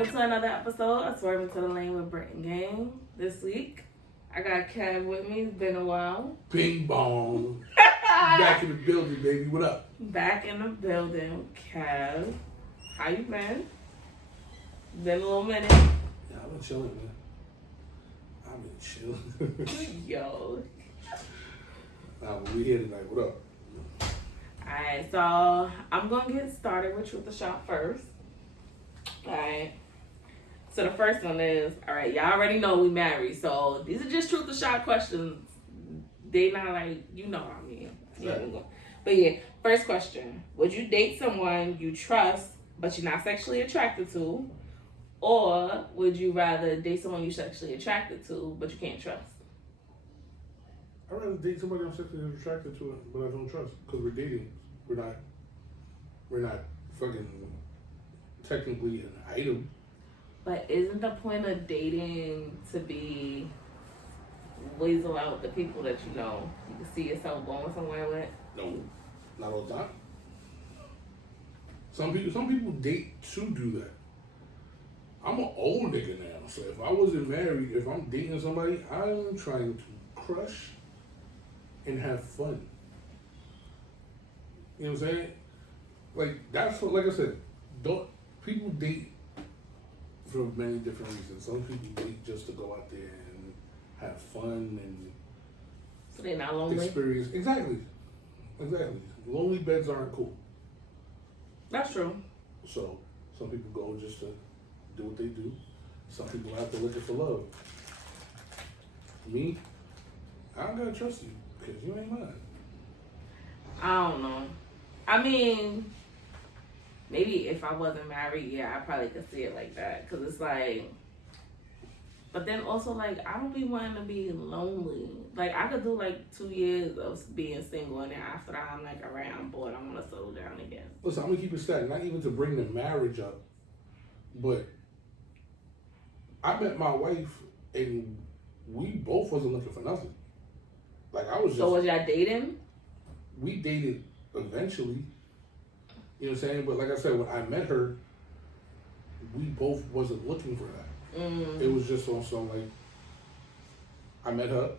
Welcome to another episode of Swerving to the Lane with Britt and Kev. This week, I got Kev with me. It's been a while. Bing bong. Back in the building, baby. What up? Back in the building, Kev. How you been? Been a little minute. Yeah, I've been chilling, man. I've been chilling. Yo. Nah, but we here tonight. What up? Alright, so I'm going to get started with Truth or Shot first. Alright. So the first one is, alright, y'all already know we married. So these are just Truth or Shot questions. They not like, you know what I mean. Yeah. But yeah, first question. Would you date someone you trust but you're not sexually attracted to? Or would you rather date someone you're sexually attracted to but you can't trust? I'd rather date somebody I'm sexually attracted to, but I don't trust. Because we're dating. We're not fucking technically an item. But isn't the point of dating to be weasel out the people that you know you can see yourself going somewhere with? No, not all the time. Some people date to do that. I'm an old nigga now, so if I wasn't married, if I'm dating somebody, I'm trying to crush and have fun. You know what I'm saying? Like that's what, like I said, people date for many different reasons. Some people date just to go out there and have fun and so they're not lonely. Experience exactly. Lonely beds aren't cool. That's true. So some people go just to do what they do. Some people have to look for love. Me, I don't gotta trust you because you ain't mine. I don't know. I mean, maybe if I wasn't married, yeah, I probably could see it like that. Because it's like, but then also, like, I don't be wanting to be lonely. Like, I could do, like, 2 years of being single, and then after that, I'm like, all right, I'm bored. I want to settle down again. Listen, I'm going to keep it static. Not even to bring the marriage up, but I met my wife, and we both wasn't looking for nothing. Like, I was just... So was y'all dating? We dated eventually. You know what I'm saying? But like I said, when I met her, we both wasn't looking for that. It was just on some, like, I met her,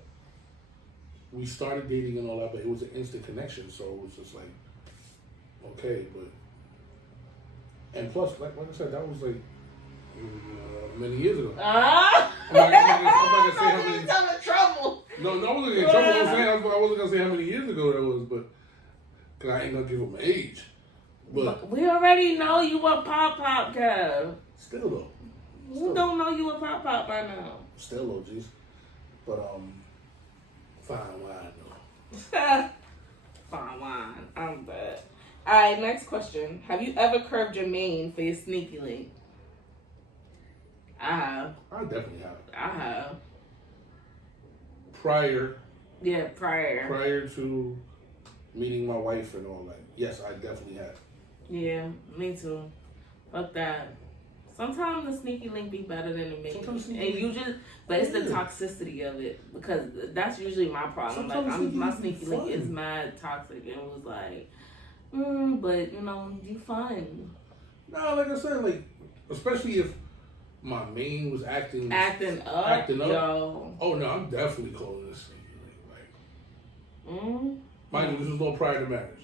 we started dating and all that, but it was an instant connection, so it was just like, okay, but, and plus, like I said, that was like, many years ago. I'm not gonna say how many. I'm in trouble. No, I wasn't in trouble. I wasn't gonna say how many years ago that was, but, cause I ain't gonna give up my age. But we already know you a pop, girl. Still though. Who don't know you a pop by now? Still OGs. But, fine wine, though. Fine wine. I'm bad. Alright, next question. Have you ever curved your mane for your sneaky link? I have. I definitely have. I have. Prior to meeting my wife and all that. Yes, I definitely have. Yeah, me too. Fuck that. Sometimes the sneaky link be better than the main. But it's the toxicity of it because that's usually my problem. Sometimes my sneaky link is mad toxic, and it was like, but you know, you fun. No, like I said, like especially if my main was acting up. Yo. Oh no, I'm definitely calling this sneaky link. Like, mind you, this was all prior to marriage.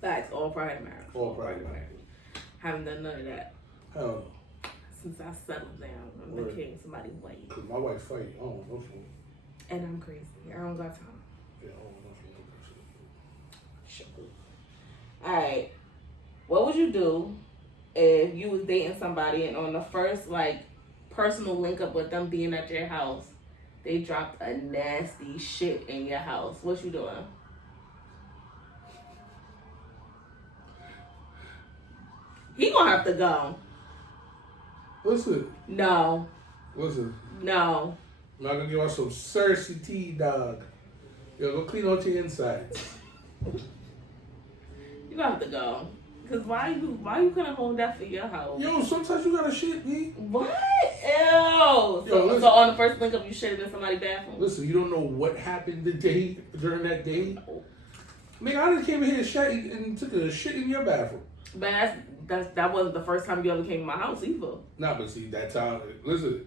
Facts, all prior to marriage. All prior to marriage. Haven't done none of that. Hell no. Since I settled down, I'm became somebody's wife. Cause my wife fight. I don't know she. And I'm crazy. I don't got time. Yeah, I don't know she. Sure. Alright. What would you do if you was dating somebody and on the first like personal link up with them being at your house, they dropped a nasty shit in your house? What you doing? He gonna have to go. Listen. No. Listen. No. I'm not gonna give out some Cersei tea, dog. Yo, go clean out your insides. You gonna have to go. Cause why you couldn't hold that for your house? Yo, sometimes you gotta shit, B. What? Ew. So on the first link up, you shitted in somebody's bathroom? Listen, you don't know what happened during that day. Nigga, I just came in here and took a shit in your bathroom. But that wasn't the first time you ever came to my house either. Nah, but see, that time, listen,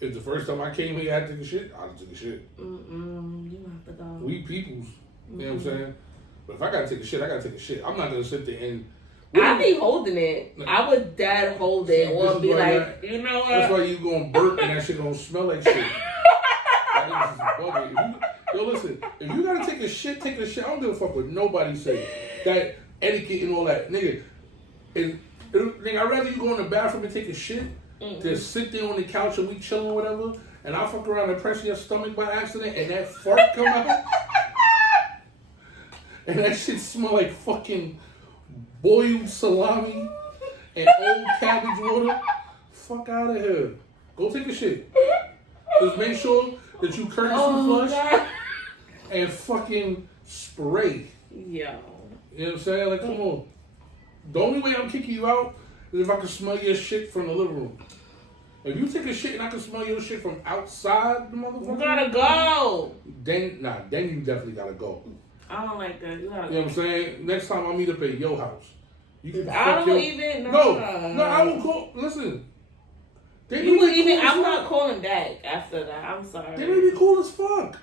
if the first time I came here, I took a shit, I took a shit. You have to go. We peoples, you know what I'm saying? But if I gotta take a shit, I gotta take a shit. I'm not gonna sit there and... I be holding it. I would dead hold it or be like, you know what? That's why you gonna burp and that shit gonna smell like shit. Yo, listen, if you gotta take a shit, take a shit. I don't give a fuck what nobody say. That etiquette and all that. Nigga, nigga, I'd rather you go in the bathroom and take a shit than sit there on the couch and we chilling or whatever, and I fuck around and press your stomach by accident and that fart come out. And that shit smell like fucking boiled salami and old cabbage water. Fuck out of here. Go take a shit. Just make sure that you courtesy flush God. and fucking spray. Yo. You know what I'm saying? Like, come on. The only way I'm kicking you out is if I can smell your shit from the living room. If you take a shit and I can smell your shit from outside the motherfucker, You gotta go. then you definitely gotta go. I don't like that. You gotta You know what I'm saying? Next time I meet up at your house, you can I don't even know. No, I will call. Listen, you would even. I'm not calling back after that. I'm sorry. They may be cool as fuck.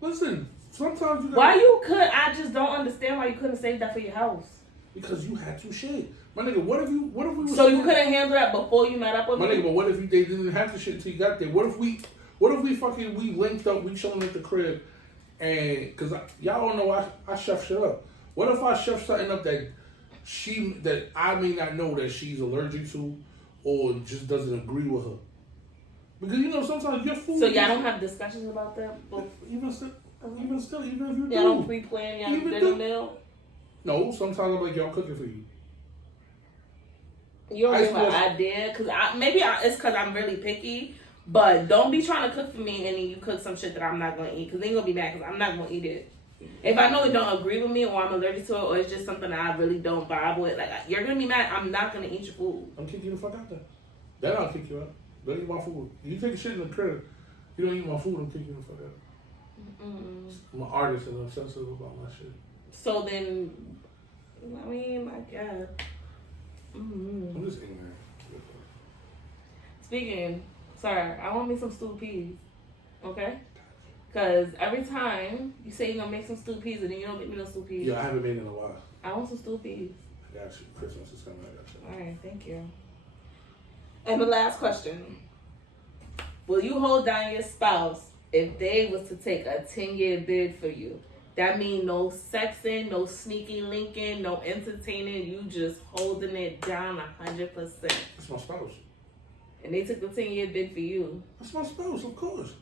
Listen, sometimes you. Why you could? I just don't understand why you couldn't save that for your house. Because you had to shit, my nigga. What if we? So you couldn't handle that before you met up with my me? nigga. But what if they didn't have the shit until you got there? What if we linked up, we chilling at the crib, and cause y'all don't know I chef shit up. What if I chef something up that I may not know that she's allergic to, or just doesn't agree with her? Because you know sometimes your food. So y'all don't have discussions about that? Even still, even if you do. Y'all don't pre-plan y'all dinner meal? No, sometimes I'm like, y'all cooking for you. You don't have an idea? Because it's because I'm really picky. But don't be trying to cook for me and then you cook some shit that I'm not going to eat. Because then you're going to be mad because I'm not going to eat it. If I know it don't agree with me or I'm allergic to it or it's just something that I really don't vibe with, like, you're going to be mad. I'm not going to eat your food. I'm kicking you the fuck out there. Then I'll kick you out. Don't eat my food. You take a shit in the crib. You don't eat my food, I'm kicking you the fuck out. I'm an artist and I'm sensitive about my shit. So then, I mean, I guess. I'm just ignorant. Speaking, sir, I want me some stewed peas. Okay? Because every time you say you're going to make some stewed peas and then you don't get me no stewed peas. Yeah, I haven't made it in a while. I want some stewed peas. I got you. Christmas is coming. I got you. Alright, thank you. And the last question. Will you hold down your spouse if they was to take a 10-year bid for you? That means no sexing, no sneaky linking, no entertaining. You just holding it down 100%. That's my spouse. And they took the 10-year bid for you. That's my spouse, of course.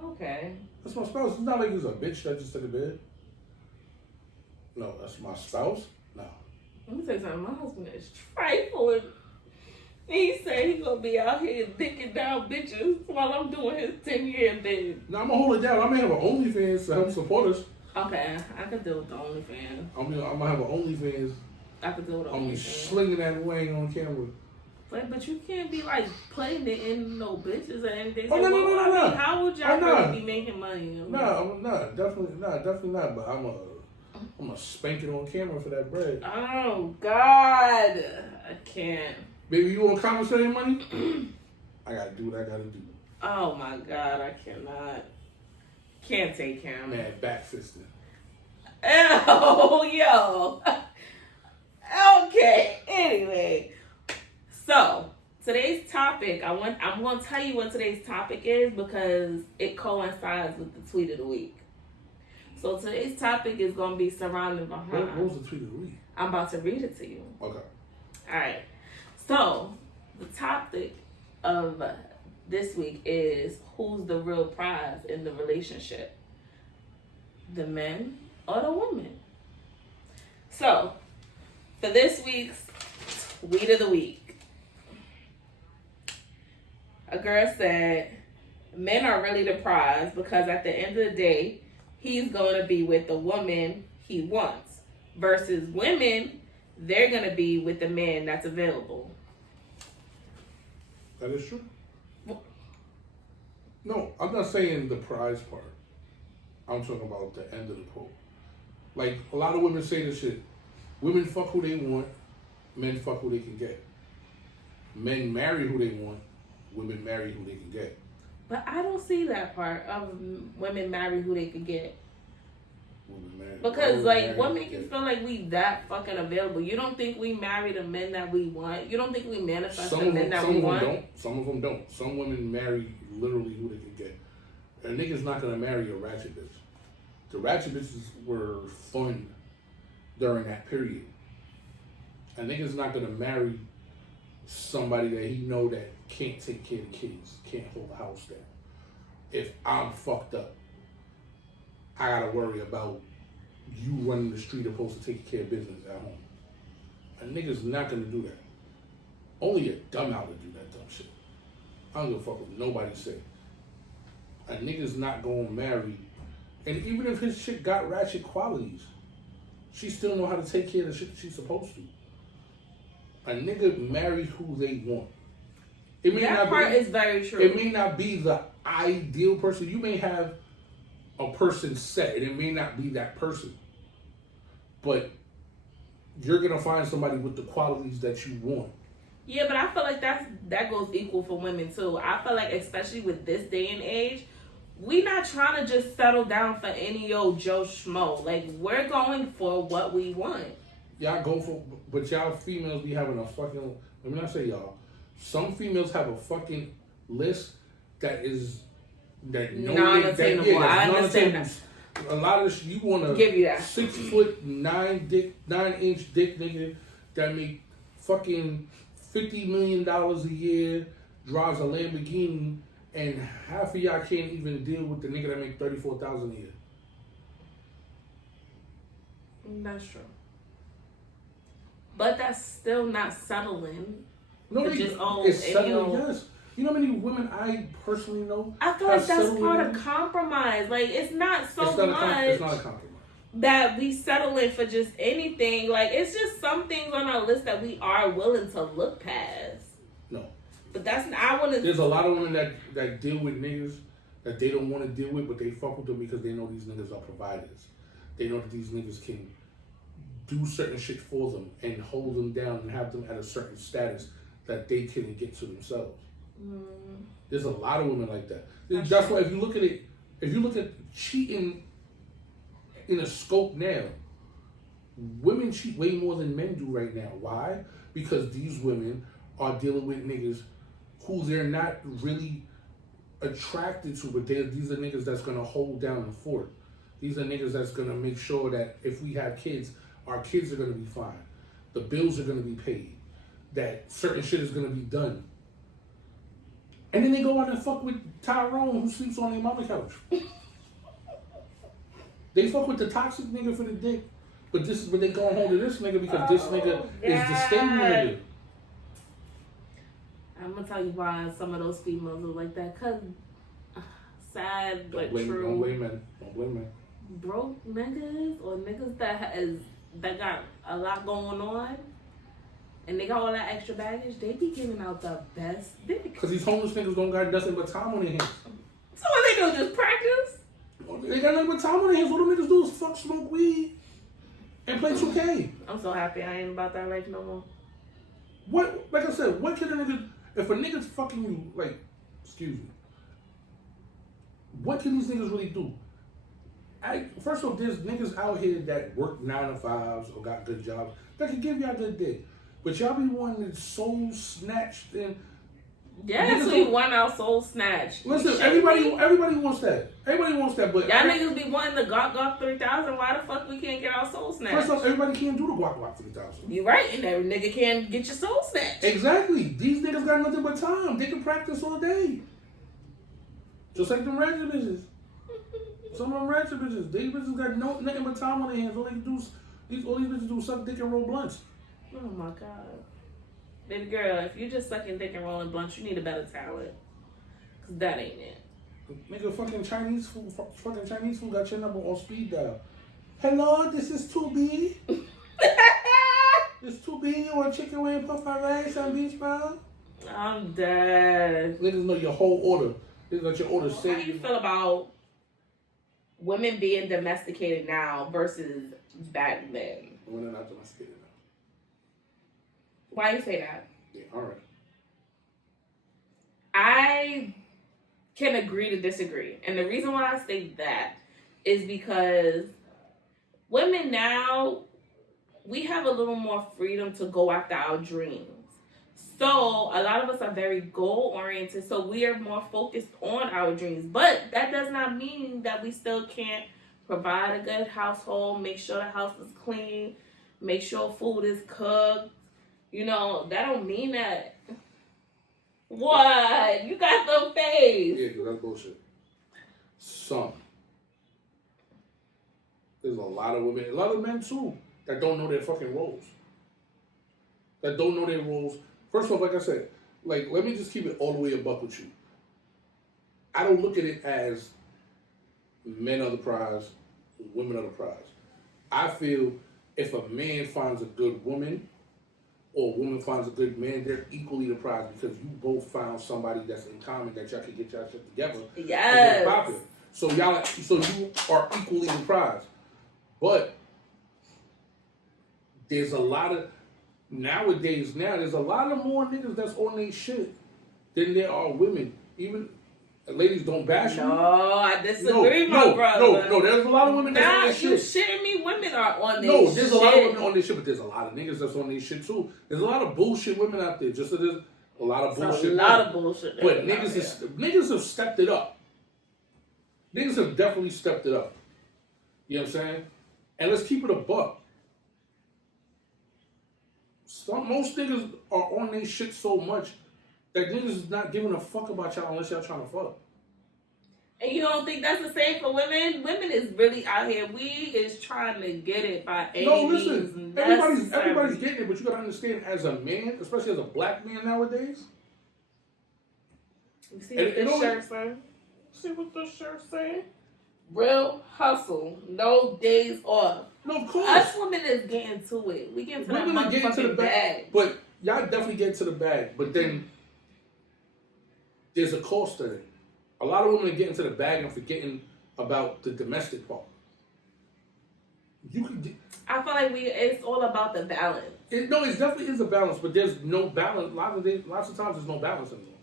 Okay. That's my spouse. It's not like he's a bitch that just took a bid. No, that's my spouse. No. Let me tell you something. My husband is trifling. He said he gonna be out here dicking down bitches while I'm doing his 10-year bid. No, I'm gonna hold it down. I may have an OnlyFans to help support us. Okay, I could deal with the OnlyFans. I'm gonna have an OnlyFans. I could deal with the I'm OnlyFans. slinging that wing on camera. But you can't be like putting it in no bitches or anything. Oh, no. How would y'all really be making money? No, I'm not. Definitely not. But I'm a spank it on camera for that bread. Oh God, I can't. Baby, you want commissary money? I gotta do what I gotta do. Oh my God, I cannot. Can't take him. Man, back fisting. Oh, yo. Okay. Anyway, so today's topic, I'm going to tell you what today's topic is because it coincides with the tweet of the week. So today's topic is going to be surrounding behind. What was the tweet of the week? I'm about to read it to you. Okay. All right. So the topic of this week is who's the real prize in the relationship? The men or the women? So for this week's tweet of the week, a girl said, men are really the prize because at the end of the day, he's going to be with the woman he wants. Versus women, they're going to be with the man that's available. That is true. No, I'm not saying the prize part. I'm talking about the end of the quote. Like, a lot of women say this shit. Women fuck who they want. Men fuck who they can get. Men marry who they want. Women marry who they can get. But I don't see that part of women marry who they can get. Because, like, what makes you feel like we that fucking available? You don't think we marry the men that we want? You don't think we manifest the men that we want? Some of them don't. Some women marry literally who they can get. A nigga's not gonna marry a ratchet bitch. The ratchet bitches were fun during that period. A nigga's not gonna marry somebody that he know that can't take care of the kids, can't hold the house down. If I'm fucked up, I gotta worry about you running the street opposed to taking care of business at home. A nigga's not gonna do that. Only a dumb out to do that dumb shit. I don't give a fuck what nobody say. A nigga's not gonna marry, and even if his shit got ratchet qualities, she still know how to take care of the shit that she's supposed to. A nigga marry who they want. That part is very true. It may not be the ideal person. You may have a person set, and it may not be that person. But you're gonna find somebody with the qualities that you want. Yeah, but I feel like that goes equal for women too. I feel like, especially with this day and age, we not trying to just settle down for any old Joe Schmo. Like, we're going for what we want. Y'all go for, but y'all females be having a fucking, let me not say y'all, some females have a fucking list that is, that non-attainable. I understand that. A lot of you want a give you that 6 foot 9 inch dick nigga that make fucking $50 million a year, drives a Lamborghini, and half of y'all can't even deal with the nigga that make $34,000 a year. That's true. But that's still not settling. No, it's settling, yes. You know how many women I personally know? I feel like that's part of compromise. Like, it's not much it's not a compromise that we settle in for just anything. Like, it's just some things on our list that we are willing to look past. No. But that's, I want to. There's a lot of women that deal with niggas that they don't want to deal with, but they fuck with them because they know these niggas are providers. They know that these niggas can do certain shit for them and hold them down and have them at a certain status that they couldn't get to themselves. There's a lot of women like that. That's why if you look at cheating in a scope now, women cheat way more than men do right now. Why? Because these women are dealing with niggas who they're not really attracted to, but these are niggas that's gonna hold down the fort. These are niggas that's gonna make sure that if we have kids, our kids are gonna be fine. The bills are gonna be paid. That certain shit is gonna be done. And then they go out and fuck with Tyrone, who sleeps on their mama couch. They fuck with the toxic nigga for the dick. But they going home to this nigga because this nigga is the stable nigga. I'm gonna tell you why some of those females are like that. Cause sad but true. Don't blame men. Broke niggas or niggas that got a lot going on, and they got all that extra baggage, they be giving out the best dick. Cause these homeless niggas don't got nothing but time on their hands. So what they do? Just practice? They got nothing but time on their hands. What them niggas do is fuck, smoke weed, and play 2K. I'm so happy I ain't about that life no more. What? Like I said, what can a nigga? If a nigga's fucking you, like, excuse me, what can these niggas really do? First of all, there's niggas out here that work 9 to 5s or got good jobs that can give y'all good dick. But y'all be wanting it soul snatched and yes, we want our soul snatched. Listen, everybody wants that. Everybody wants that, but y'all niggas be wanting the Gawk 3000. Why the fuck we can't get our soul snatched? First off, everybody can't do the Gawk 3000. You right, and every nigga can get your soul snatched. Exactly. These niggas got nothing but time. They can practice all day. Just like them ratchet bitches. Some of them ratchet bitches. These bitches got nothing but time on their hands. All they do is all these bitches do is suck dick and roll blunts. Oh my god. Baby girl, if you just sucking dick and rolling blunts, you need a better talent. Cause that ain't it. Nigga, fucking Chinese food got your number on speed dial. Hello, this is 2B. This 2B, you want chicken wing, puff fried rice, and beach ball? I'm dead. Niggas know your whole order. Niggas got your order saved. How do you feel about women being domesticated now versus back then. Women are not domesticated now. Why you say that? They aren't. I can agree to disagree. And the reason why I say that is because women now, we have a little more freedom to go after our dreams. So a lot of us are very goal oriented, so we are more focused on our dreams. But that does not mean that we still can't provide a good household, make sure the house is clean, make sure food is cooked. You know, that don't mean that. What? You got the face. Yeah, because that's bullshit. Some. There's a lot of women, a lot of men too, that don't know their fucking roles. That don't know their roles. First off, like I said, like, let me just keep it all the way a buck with you. I don't look at it as men are the prize, women are the prize. I feel if a man finds a good woman or a woman finds a good man, they're equally the prize because you both found somebody that's in common that y'all can get y'all shit together. Yes. And get popping. So you are equally the prize. But there's a lot of nowadays. There's a lot of more niggas that's on their shit than there are women. Even ladies don't bash me. No, I disagree, my brother. No. There's a lot of women that's on their shit. You shitting me? Women are on their shit. No, there's a lot of women on their shit, but there's a lot of niggas that's on their shit too. There's a lot of bullshit women out there. Just so there's a lot of bullshit. A lot of bullshit. But niggas have stepped it up. Niggas have definitely stepped it up. You know what I'm saying? And let's keep it a buck. Most niggas are on their shit so much that niggas is not giving a fuck about y'all unless y'all trying to fuck. And you don't think that's the same for women? Women is really out here. We is trying to get it by any means. No, listen. Everybody's getting it, but you gotta understand, as a man, especially as a black man nowadays. You see what this shirt say? See what this shirt say? Real hustle, no days off. No, of course. Us women is getting to it. We getting to that motherfucking bag. But y'all definitely get to the bag. But then there's a cost to it. A lot of women are getting to the bag and forgetting about the domestic part. I feel like it's all about the balance. It definitely is a balance, but there's no balance. Lots of times there's no balance anymore.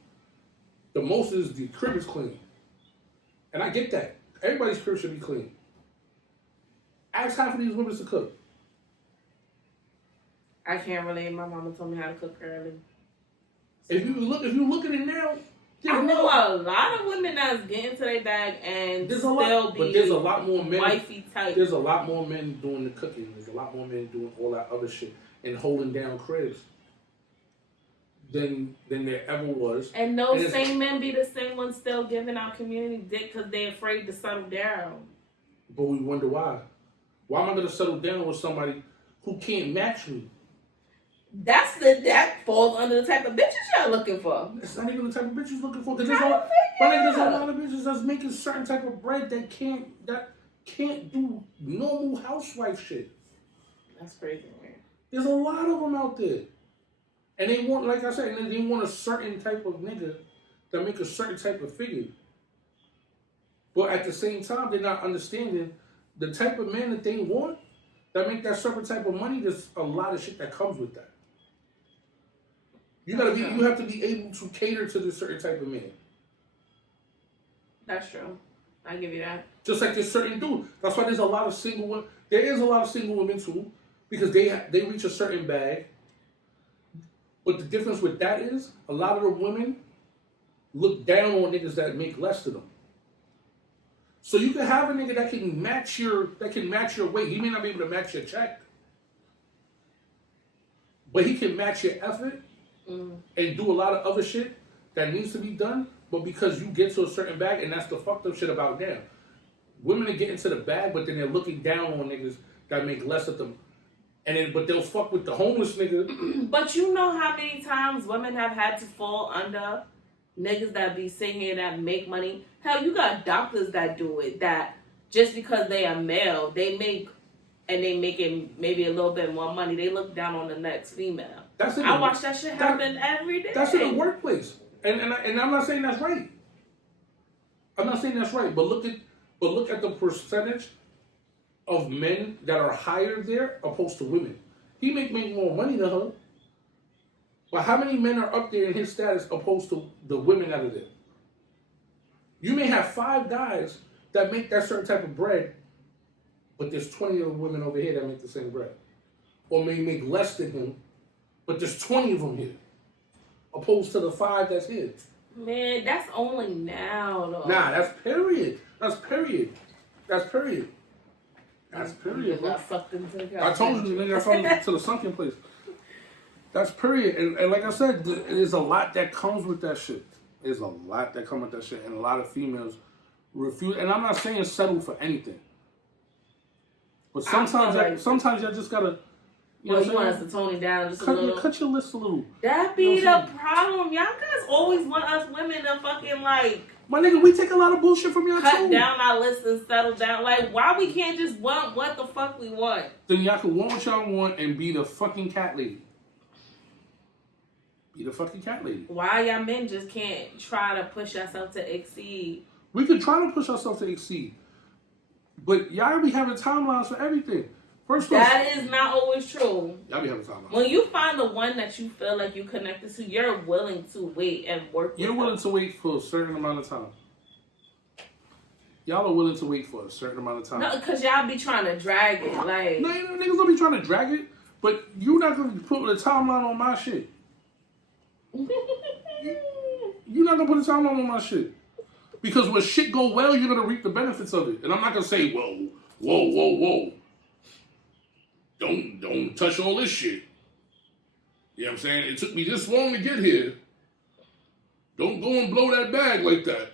The most is the crib is clean. And I get that. Everybody's crib should be clean. Ask half of these women to cook. I can't relate. My mama told me how to cook early. If you look at it now, I know a lot of women that's getting to their bag and there's there's a lot more men. Wifey type. There's a lot more men doing the cooking. There's a lot more men doing all that other shit and holding down cribs than there ever was. And those same men be the same ones still giving out community dick because they're afraid to settle down. But we wonder why. Why am I going to settle down with somebody who can't match me? That falls under the type of bitches y'all looking for. It's not even the type of bitches you're looking for. Because there's a lot of bitches that's making certain type of bread that can't do normal housewife shit. That's crazy, man. There's a lot of them out there. And they want, like I said, they want a certain type of nigga that make a certain type of figure. But at the same time, they're not understanding the type of man that they want that make that certain type of money. There's a lot of shit that comes with that. You have to be able to cater to this certain type of man. That's true. I give you that. Just like there's certain dude. That's why there's a lot of single women. There is a lot of single women too, because they reach a certain bag. But the difference with that is a lot of the women look down on niggas that make less than them. So you can have a nigga that can match your weight. He may not be able to match your check, but he can match your effort and do a lot of other shit that needs to be done. But because you get to a certain bag, and that's the fucked up shit about now. Women are getting to the bag, but then they're looking down on niggas that make less of them. But they'll fuck with the homeless nigga. But you know how many times women have had to fall under niggas that be sitting here that make money? Hell, you got doctors that do it, that just because they are male, they making maybe a little bit more money, they look down on the next female. I watch that shit happen every day. That's in the workplace. And I'm not saying that's right. I'm not saying that's right, but look but look at the percentage of men that are higher there opposed to women. He make more money than her. But how many men are up there in his status opposed to the women that are there? You may have 5 guys that make that certain type of bread, but there's 20 of the women over here that make the same bread. Or may make less than him, but there's 20 of them here. Opposed to the 5 that's here. Man, that's only now, though. Nah, that's period. That's period. That's period. That's period, bro. I told you, nigga, I found to the sunken place. That's period. And like I said, there's a lot that comes with that shit. There's a lot that comes with that shit. And a lot of females refuse. And I'm not saying settle for anything. But sometimes y'all just gotta... You want us to tone it down just a little? Cut your list a little. That be the problem. Y'all guys always want us women to fucking like... My nigga, we take a lot of bullshit from y'all too. Cut down our list and settle down. Like, why we can't just want what the fuck we want? Then y'all can want what y'all want and be the fucking cat lady. Be the fucking cat lady. Why y'all men just can't try to push yourself to exceed? We can try to push ourselves to exceed. But y'all be having timelines for everything. That is not always true. Y'all be having timelines. When you find the one that you feel like you connected to, you're willing to wait and work with You're willing to wait for a certain amount of time. Y'all are willing to wait for a certain amount of time. No, because y'all be trying to drag it. Like, no, niggas don't be trying to drag it, but you not going to put a timeline on my shit. You're not going to put a timeline on my shit. Because when shit go well, you're going to reap the benefits of it. And I'm not going to say, whoa. Don't touch all this shit. You know what I'm saying? It took me this long to get here. Don't go and blow that bag like that.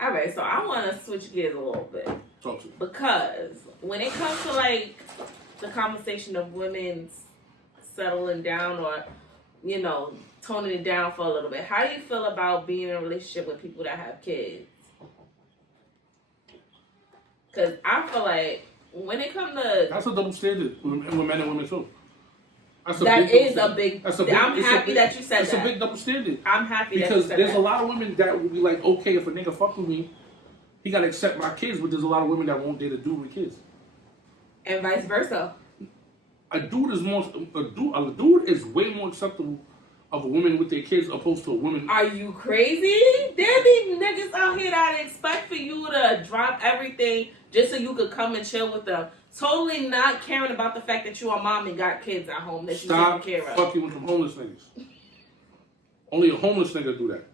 All right, so I want to switch gears a little bit. Talk to me. Because when it comes to, like, the conversation of women settling down or, you know, toning it down for a little bit, how do you feel about being in a relationship with people that have kids? Because I feel like when it comes to... That's a double standard with men and women, too. I'm happy that you said that. It's a big double standard. I'm happy that you said that. Because there's a lot of women that will be like, okay, if a nigga fuck with me, he got to accept my kids, but there's a lot of women that won't date a dude with kids. And vice versa. A dude is way more acceptable of a woman with their kids opposed to a woman. Are you crazy? There be niggas out here that expect for you to drop everything just so you could come and chill with them. Totally not caring about the fact that you are mom and got kids at home that you take care of. Stop fucking with them homeless niggas. Only a homeless nigga do that.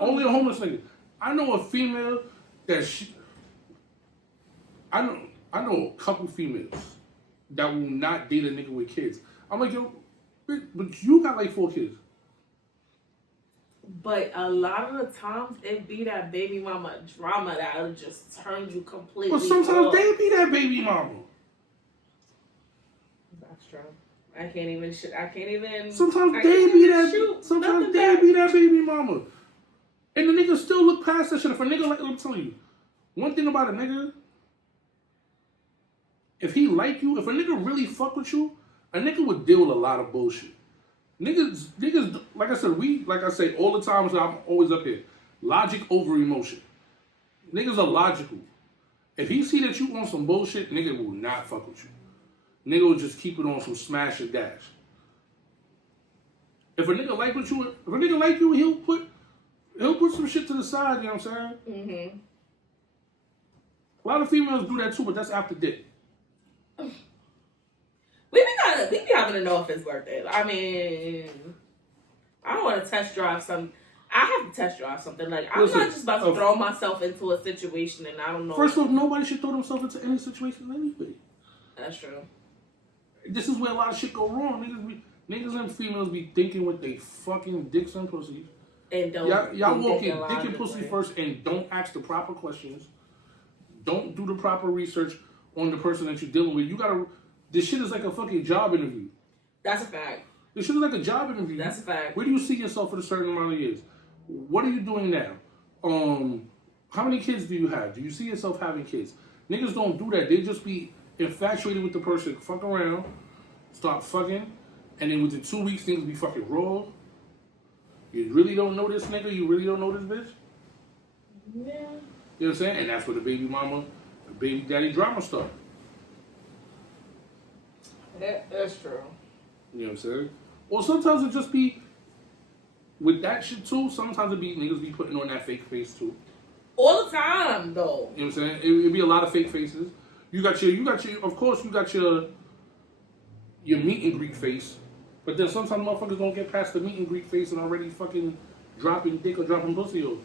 Only a homeless nigga. I know a female that I know a couple females that will not date a nigga with kids. I'm like, yo, but you got like 4 kids. But a lot of the times it be that baby mama drama that'll just turn you completely But sometimes they be that baby mama. That's true. I can't even. Sometimes they be that baby mama. And the nigga still look past that shit. If a nigga like, let me tell you, one thing about a nigga, if he like you, if a nigga really fuck with you, a nigga would deal with a lot of bullshit. Niggas, like I say all the time, so I'm always up here. Logic over emotion. Niggas are logical. If he see that you on some bullshit, nigga will not fuck with you. Nigga will just keep it on some smash and dash. If a nigga like you, he'll put some shit to the side, you know what I'm saying? Mm-hmm. A lot of females do that too, but that's after dick. We be having to know if it's worth it. I mean, I don't want to test drive something. I have to test drive something. Like, I'm not just about to throw myself into a situation and I don't know. First off, nobody should throw themselves into any situation anyway. That's true. This is where a lot of shit go wrong. Niggas and females be thinking with they fucking dicks and pussies. And don't. Y'all walk in dick and pussy first and don't ask the proper questions. Don't do the proper research on the person that you're dealing with. This shit is like a fucking job interview. That's a fact. This shit is like a job interview. That's a fact. Where do you see yourself for a certain amount of years? What are you doing now? How many kids do you have? Do you see yourself having kids? Niggas don't do that. They just be infatuated with the person, fuck around, start fucking, and then within 2 weeks, niggas be fucking raw. You really don't know this nigga? You really don't know this bitch? Yeah. You know what I'm saying? And that's where the baby mama, the baby daddy drama started. That's true. You know what I'm saying? Or sometimes it just be, with that shit too, sometimes it be niggas be putting on that fake face too. All the time, though. You know what I'm saying? It be a lot of fake faces. You got your, of course, you got your meet and greet face. But then sometimes motherfuckers don't get past the meet and greet face and already fucking dropping dick or dropping pussy over.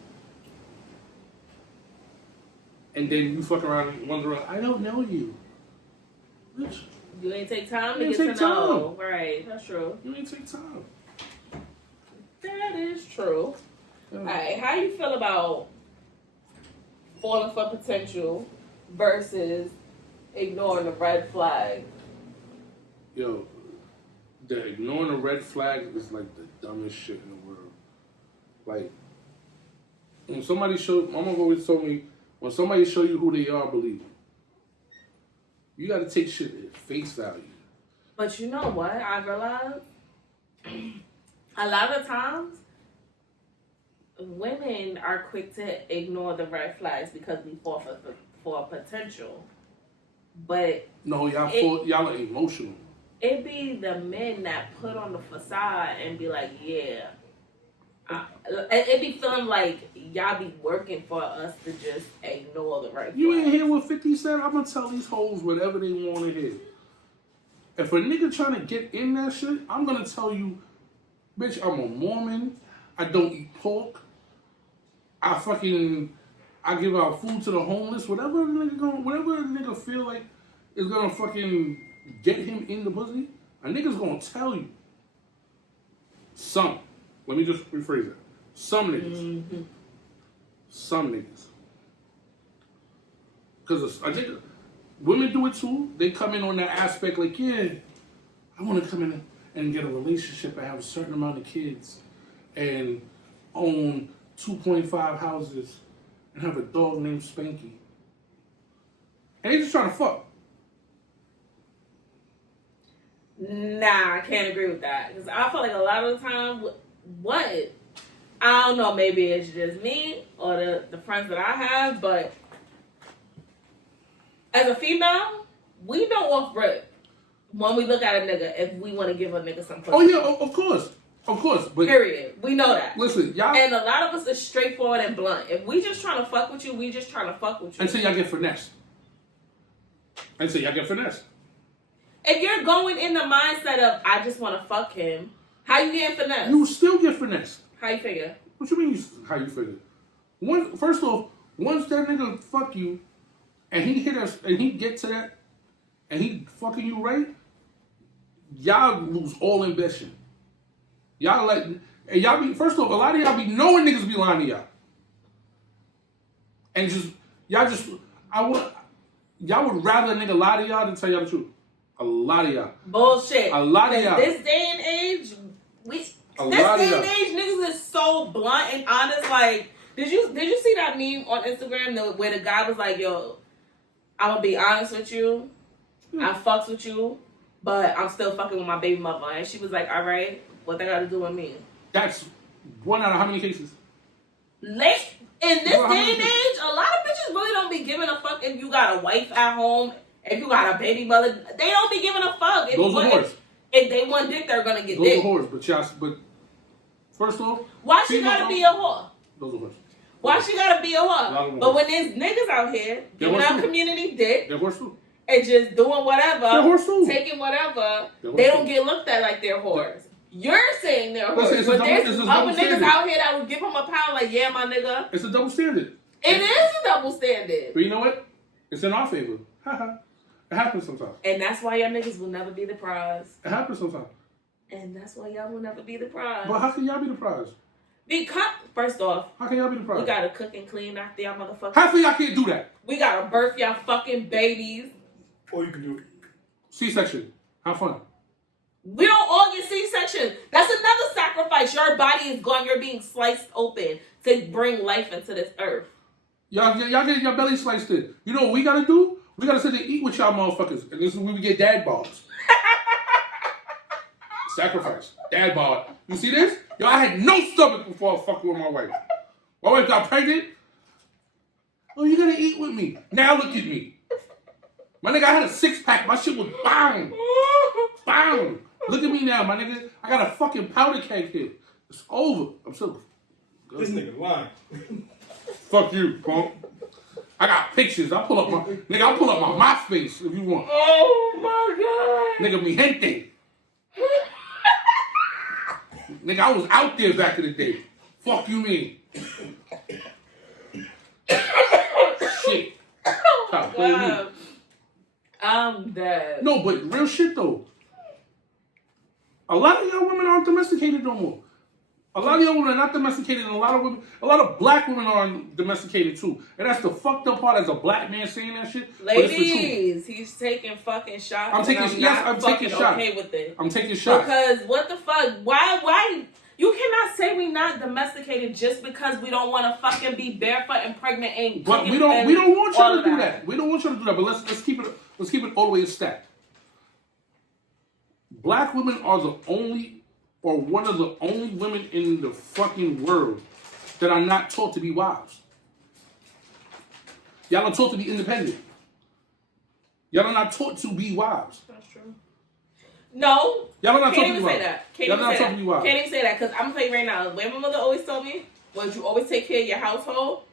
And then you fuck around and wonder, I don't know you. Bitch. You ain't take time to You get ain't to take know. Right, that's true. You ain't take time. That is true. Yeah. Alright, how you feel about falling for potential versus ignoring the red flag? Yo, the ignoring a red flag is like the dumbest shit in the world. Like, when somebody my mom always told me, when somebody show you who they are, believe them. You gotta take shit at face value. But you know what I realized? A lot of times, women are quick to ignore the red flags because we fall for potential. But No, y'all are emotional. it be the men that put on the facade and be like, yeah. It be feeling like y'all be working for us to just ignore the red You ain't flags. hear what 50 said? I'm gonna tell these hoes whatever they want to hear. If a nigga trying to get in that shit, I'm gonna tell you, bitch, I'm a Mormon. I don't eat pork. I give out food to the homeless. Whatever a nigga feel like is gonna fucking get him in the pussy, a nigga's gonna tell you. Some. Let me just rephrase that. Some niggas. Mm-hmm. Some niggas. Because I think women do it too. They come in on that aspect like, yeah, I want to come in and get a relationship and have a certain amount of kids and own 2.5 houses and have a dog named Spanky. And they just trying to fuck. Nah, I can't agree with that. Because I feel like a lot of the time, what? I don't know, maybe it's just me or the friends that I have, but as a female, we know off rip when we look at a nigga if we want to give a nigga some pussy. Oh, yeah, of course. Of course. But period. We know that. Listen, y'all. And a lot of us is straightforward and blunt. If we just trying to fuck with you, we just trying to fuck with you. Until y'all get finessed. If you're going in the mindset of, I just want to fuck him, how you getting finessed? You still get finessed. How you figure? What you mean, how you figure? First off, once that nigga fuck you, and he hit us, and he get to that, and he fucking you right, y'all lose all ambition. Y'all first off, a lot of y'all be knowing niggas be lying to y'all. And y'all would rather a nigga lie to y'all than tell y'all the truth. A lot of y'all. Bullshit. A lot of y'all. This day and age, niggas is so blunt and honest. Like, did you see that meme on Instagram where the guy was like, yo, I'm gonna be honest with you. I fucks with you, but I'm still fucking with my baby mother. And she was like, all right, what that got to do with me? That's one out of how many cases? In this day and age, a lot of bitches really don't be giving a fuck if you got a wife at home, if you got a baby mother. They don't be giving a fuck. Those are whores. If they want dick, they're gonna get dick. dick. Those are whores, but first off, why she gotta be a whore? Those are whores. Why she gotta be a whore? But when there's niggas out here giving out community dick, they're whores too. And just doing whatever, they're whores too. Taking whatever, they don't get looked at like they're whores. You're saying they're whores, but there's other niggas out here that would give them a pound like, yeah, my nigga. It's a double standard. It is a double standard. But you know what? It's in our favor. It happens sometimes. And that's why y'all niggas will never be the prize. It happens sometimes. And that's why y'all will never be the prize. But how can y'all be the prize? Because, first off, how can y'all be the prize? We gotta cook and clean after y'all motherfuckers. Half of y'all can't do that. We gotta birth y'all fucking babies. Or you can do it. C-section. Have fun. We don't all get C-section. That's another sacrifice. Your body is gone. You're being sliced open to bring life into this earth. Y'all get your belly sliced in. You know what we gotta do? We gotta sit there and eat with y'all motherfuckers. And this is when we get dad balls. Sacrifice. Dad bod. You see this? Yo, I had no stomach before I fucked with my wife. My wife got pregnant. Oh, you gotta eat with me. Now look at me. My nigga, I had a 6-pack. My shit was bang. Bang. Look at me now, my nigga. I got a fucking powder keg here. It's over. I'm so... This nigga lying. Fuck you, punk. I got pictures. I'll pull up my MySpace if you want. Oh my god. Nigga, mi gente. Nigga, I was out there back in the day. Fuck you mean? Shit. Oh Stop my playing me. god. I'm dead. No, but real shit though. A lot of y'all women aren't domesticated no more. A lot of y'all women are not domesticated, and a lot of black women aren't domesticated too. And that's the fucked up part as a black man saying that shit. Ladies, he's taking fucking shots. I'm taking shots. Okay with it. I'm taking shots. Because what the fuck? Why? You cannot say we not domesticated just because we don't want to fucking be barefoot and pregnant and But we don't want y'all to do that. We don't want y'all to do that. But let's keep it all the way a stack. Black women are the only, or one of the only women in the fucking world that are not taught to be wives. Y'all are taught to be independent. Y'all are not taught to be wives. That's true. No. Y'all are not Can't taught to even be say wives. that. Y'all not taught to be wives. Can't even say that because I'm gonna tell you right now. The way my mother always told me was you always take care of your household,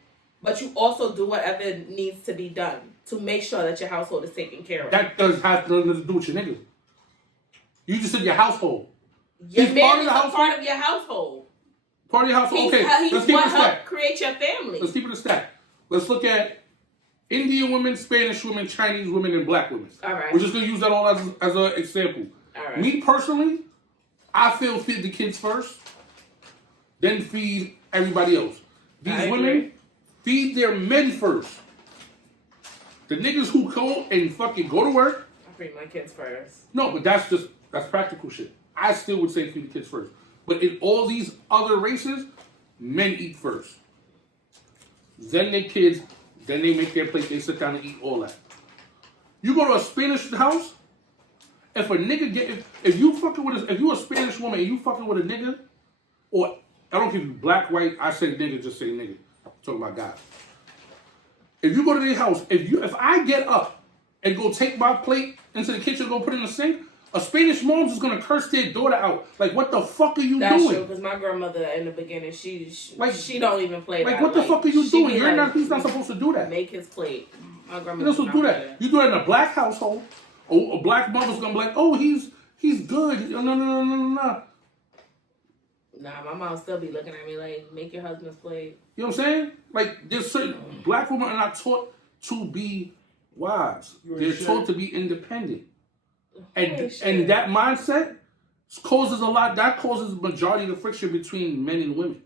but you also do whatever needs to be done to make sure that your household is taken care of. That does have nothing to do with your nigga. You just said your household. Your He's man part of is the a household? part of your household. Part of your household. He's, Okay, he's let's keep what it a stack. helped create your family. Let's keep it a stack. Let's look at Indian women, Spanish women, Chinese women, and black women. All right. We're just gonna use that all as an example. All right. Me personally, I feel feed the kids first, then feed everybody else. These women feed their men first. The niggas who go and fucking go to work. I feed my kids first. No, but that's practical shit. I still would say feed the kids first. But in all these other races, men eat first. Then their kids, then they make their plate, they sit down and eat all that. You go to a Spanish house, if a nigga if you a Spanish woman and you fucking with a nigga, or I don't care if you black, white, I say nigga, just say nigga. I'm talking about guys. If you go to their house, if I get up and go take my plate into the kitchen and go put it in the sink, a Spanish mom's is gonna curse their daughter out. Like, what the fuck are you doing? That's true, because my grandmother in the beginning, she don't even play that. Like, what the fuck are you doing? He's not supposed to do that. Make his plate. My grandmother You're not supposed to do that. You do that in a black household. A black mother's gonna be like, oh, he's good. No. Nah, my mom still be looking at me like, make your husband's plate. You know what I'm saying? Like, there's certain black women are not taught to be wives. They're taught to be independent. And that mindset causes the majority of the friction between men and women.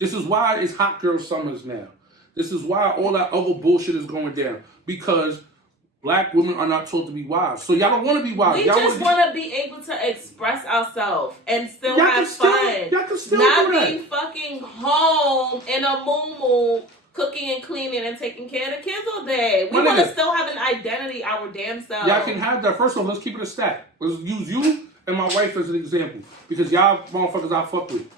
This is why it's hot girl summers now. This is why all that other bullshit is going down. Because black women are not taught to be wives. So y'all don't want to be wives. We just want to be able to express ourselves and still have fun. Y'all can still not do that. being fucking home in a moo cooking and cleaning and taking care of the kids all day. We want to still have an identity, our damn self. Y'all can have that. First of all, let's keep it a stack. Let's use you and my wife as an example. Because y'all motherfuckers I fuck with.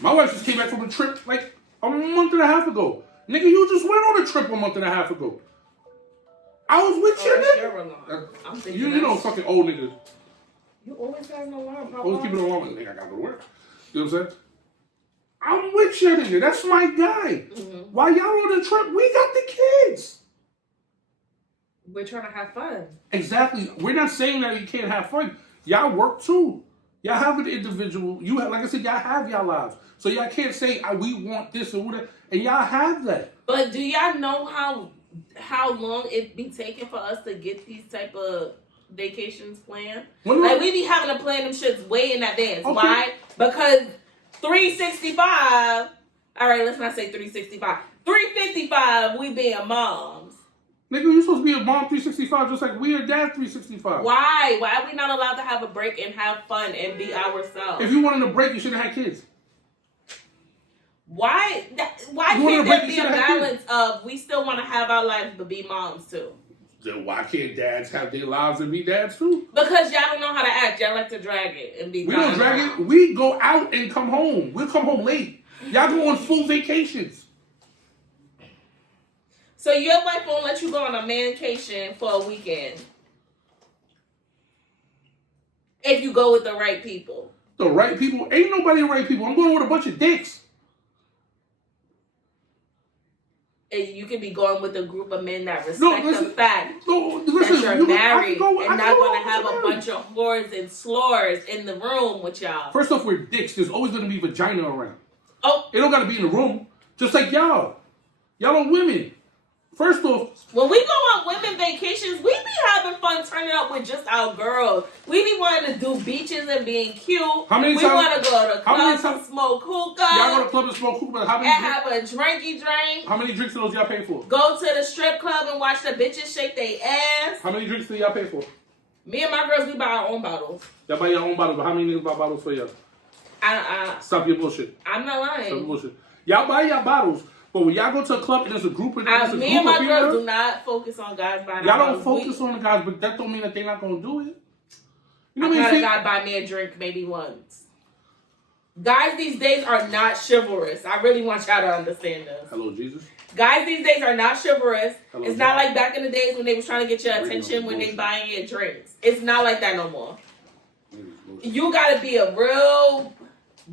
My wife just came back from a trip like a month and a half ago. Nigga, you just went on a trip a month and a half ago. I was with you, nigga. You know fucking old niggas. You always have an alarm. Always keep it alarm. Nigga, I gotta go to work. You know what I'm saying? I'm with you, nigga. That's my guy. Mm-hmm. While y'all on the trip, we got the kids. We're trying to have fun. Exactly. We're not saying that you can't have fun. Y'all work too. Y'all have an individual. You have, like I said, y'all have y'all lives. So y'all can't say we want this or whatever, and y'all have that. But do y'all know how long it be taking for us to get these type of vacations planned? Like we be having to plan them shits way in advance. Okay. Why? Because 365. All right, let's not say 365. 355. We being moms. Nigga, you supposed to be a mom 365 just like we are dad 365. Why? Why are we not allowed to have a break and have fun and be ourselves? If you wanted a break, you should have had kids. Why can't there be a balance of we still want to have our lives but be moms too? Then why can't dads have their lives and be dads too? Because y'all don't know how to act. Y'all like to drag it and be. We don't drag it. We go out and come home. We'll come home late. Y'all go on full vacations. So your wife won't let you go on a mancation for a weekend if you go with the right people. The right people? Ain't nobody the right people. I'm going with a bunch of dicks. And you can be going with a group of men that respect the fact listen, that you're married and not going to have a married. bunch of whores and slurs in the room with y'all. First off, we're dicks. There's always going to be vagina around. Oh. It don't got to be in the room. Just like y'all. Y'all are women. First off, when we go on women vacations, we be having fun turning up with just our girls. We be wanting to do beaches and being cute. How many we times? Want to go to clubs and smoke hookah. Y'all go to club and smoke hookah, but how many? And have a drinky drink. How many drinks do those y'all pay for? Go to the strip club and watch the bitches shake their ass. How many drinks do y'all pay for? Me and my girls, we buy our own bottles. Y'all buy your own bottles, but how many niggas buy bottles for y'all? Stop your bullshit. I'm not lying. Stop your bullshit. Y'all buy your bottles. But when y'all go to a club and there's a group of them, me and my girls do not focus on guys buying y'all don't focus on the guys, but that don't mean that they're not gonna do it. You know what I mean? I had a guy buy me a drink maybe once. Guys these days are not chivalrous. I really want y'all to understand this. Hello, Jesus. Guys these days are not chivalrous. Hello, it's not like back in the days when they was trying to get your attention when they buying your drinks. It's not like that no more. You gotta be a real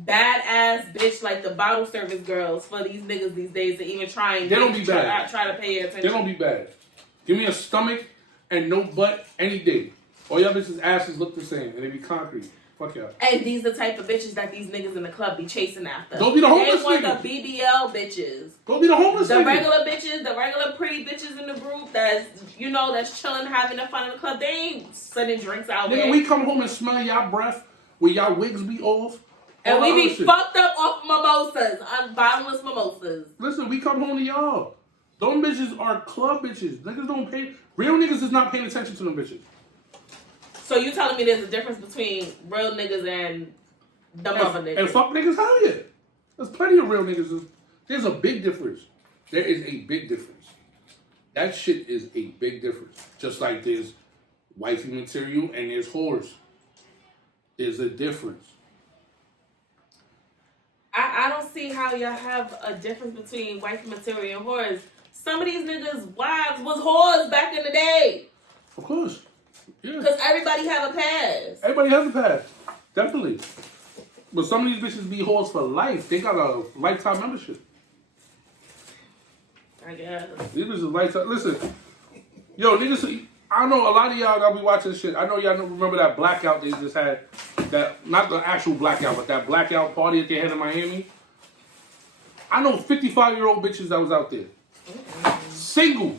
badass bitch like the bottle service girls for these niggas these days to even try and they don't be bad. Try to pay your attention. They don't be bad. Give me a stomach and no butt any day. All y'all bitches' asses look the same and they be concrete. Fuck y'all. And these the type of bitches that these niggas in the club be chasing after. Don't be the homeless niggas. They want the BBL bitches. Don't be the homeless The regular bitches, the regular pretty bitches in the group that's, that's chilling, having their fun in the club. They ain't sending drinks out there. Nigga, we come home and smell y'all breath where y'all wigs be off. And we be fucked up off mimosas, bottomless mimosas. Listen, we come home to y'all. Them bitches are club bitches. Niggas don't pay. Real niggas is not paying attention to them bitches. So you telling me there's a difference between real niggas and the other niggas? And fuck niggas, hell yeah. There's plenty of real niggas. There's a big difference. There is a big difference. That shit is a big difference. Just like there's wifey material and there's whores. There's a difference. I don't see how y'all have a difference between wifey material and whores. Some of these niggas' wives was whores back in the day. Of course. Yeah. Because everybody have a past. Everybody has a past. Definitely. But some of these bitches be whores for life. They got a lifetime membership. I guess. These bitches lifetime. Listen. Yo, niggas, I know a lot of y'all that be watching this shit. I know y'all remember that blackout they just had. That, not the actual blackout, but that blackout party that they had in Miami. I know 55-year-old bitches that was out there. Mm-hmm. Single.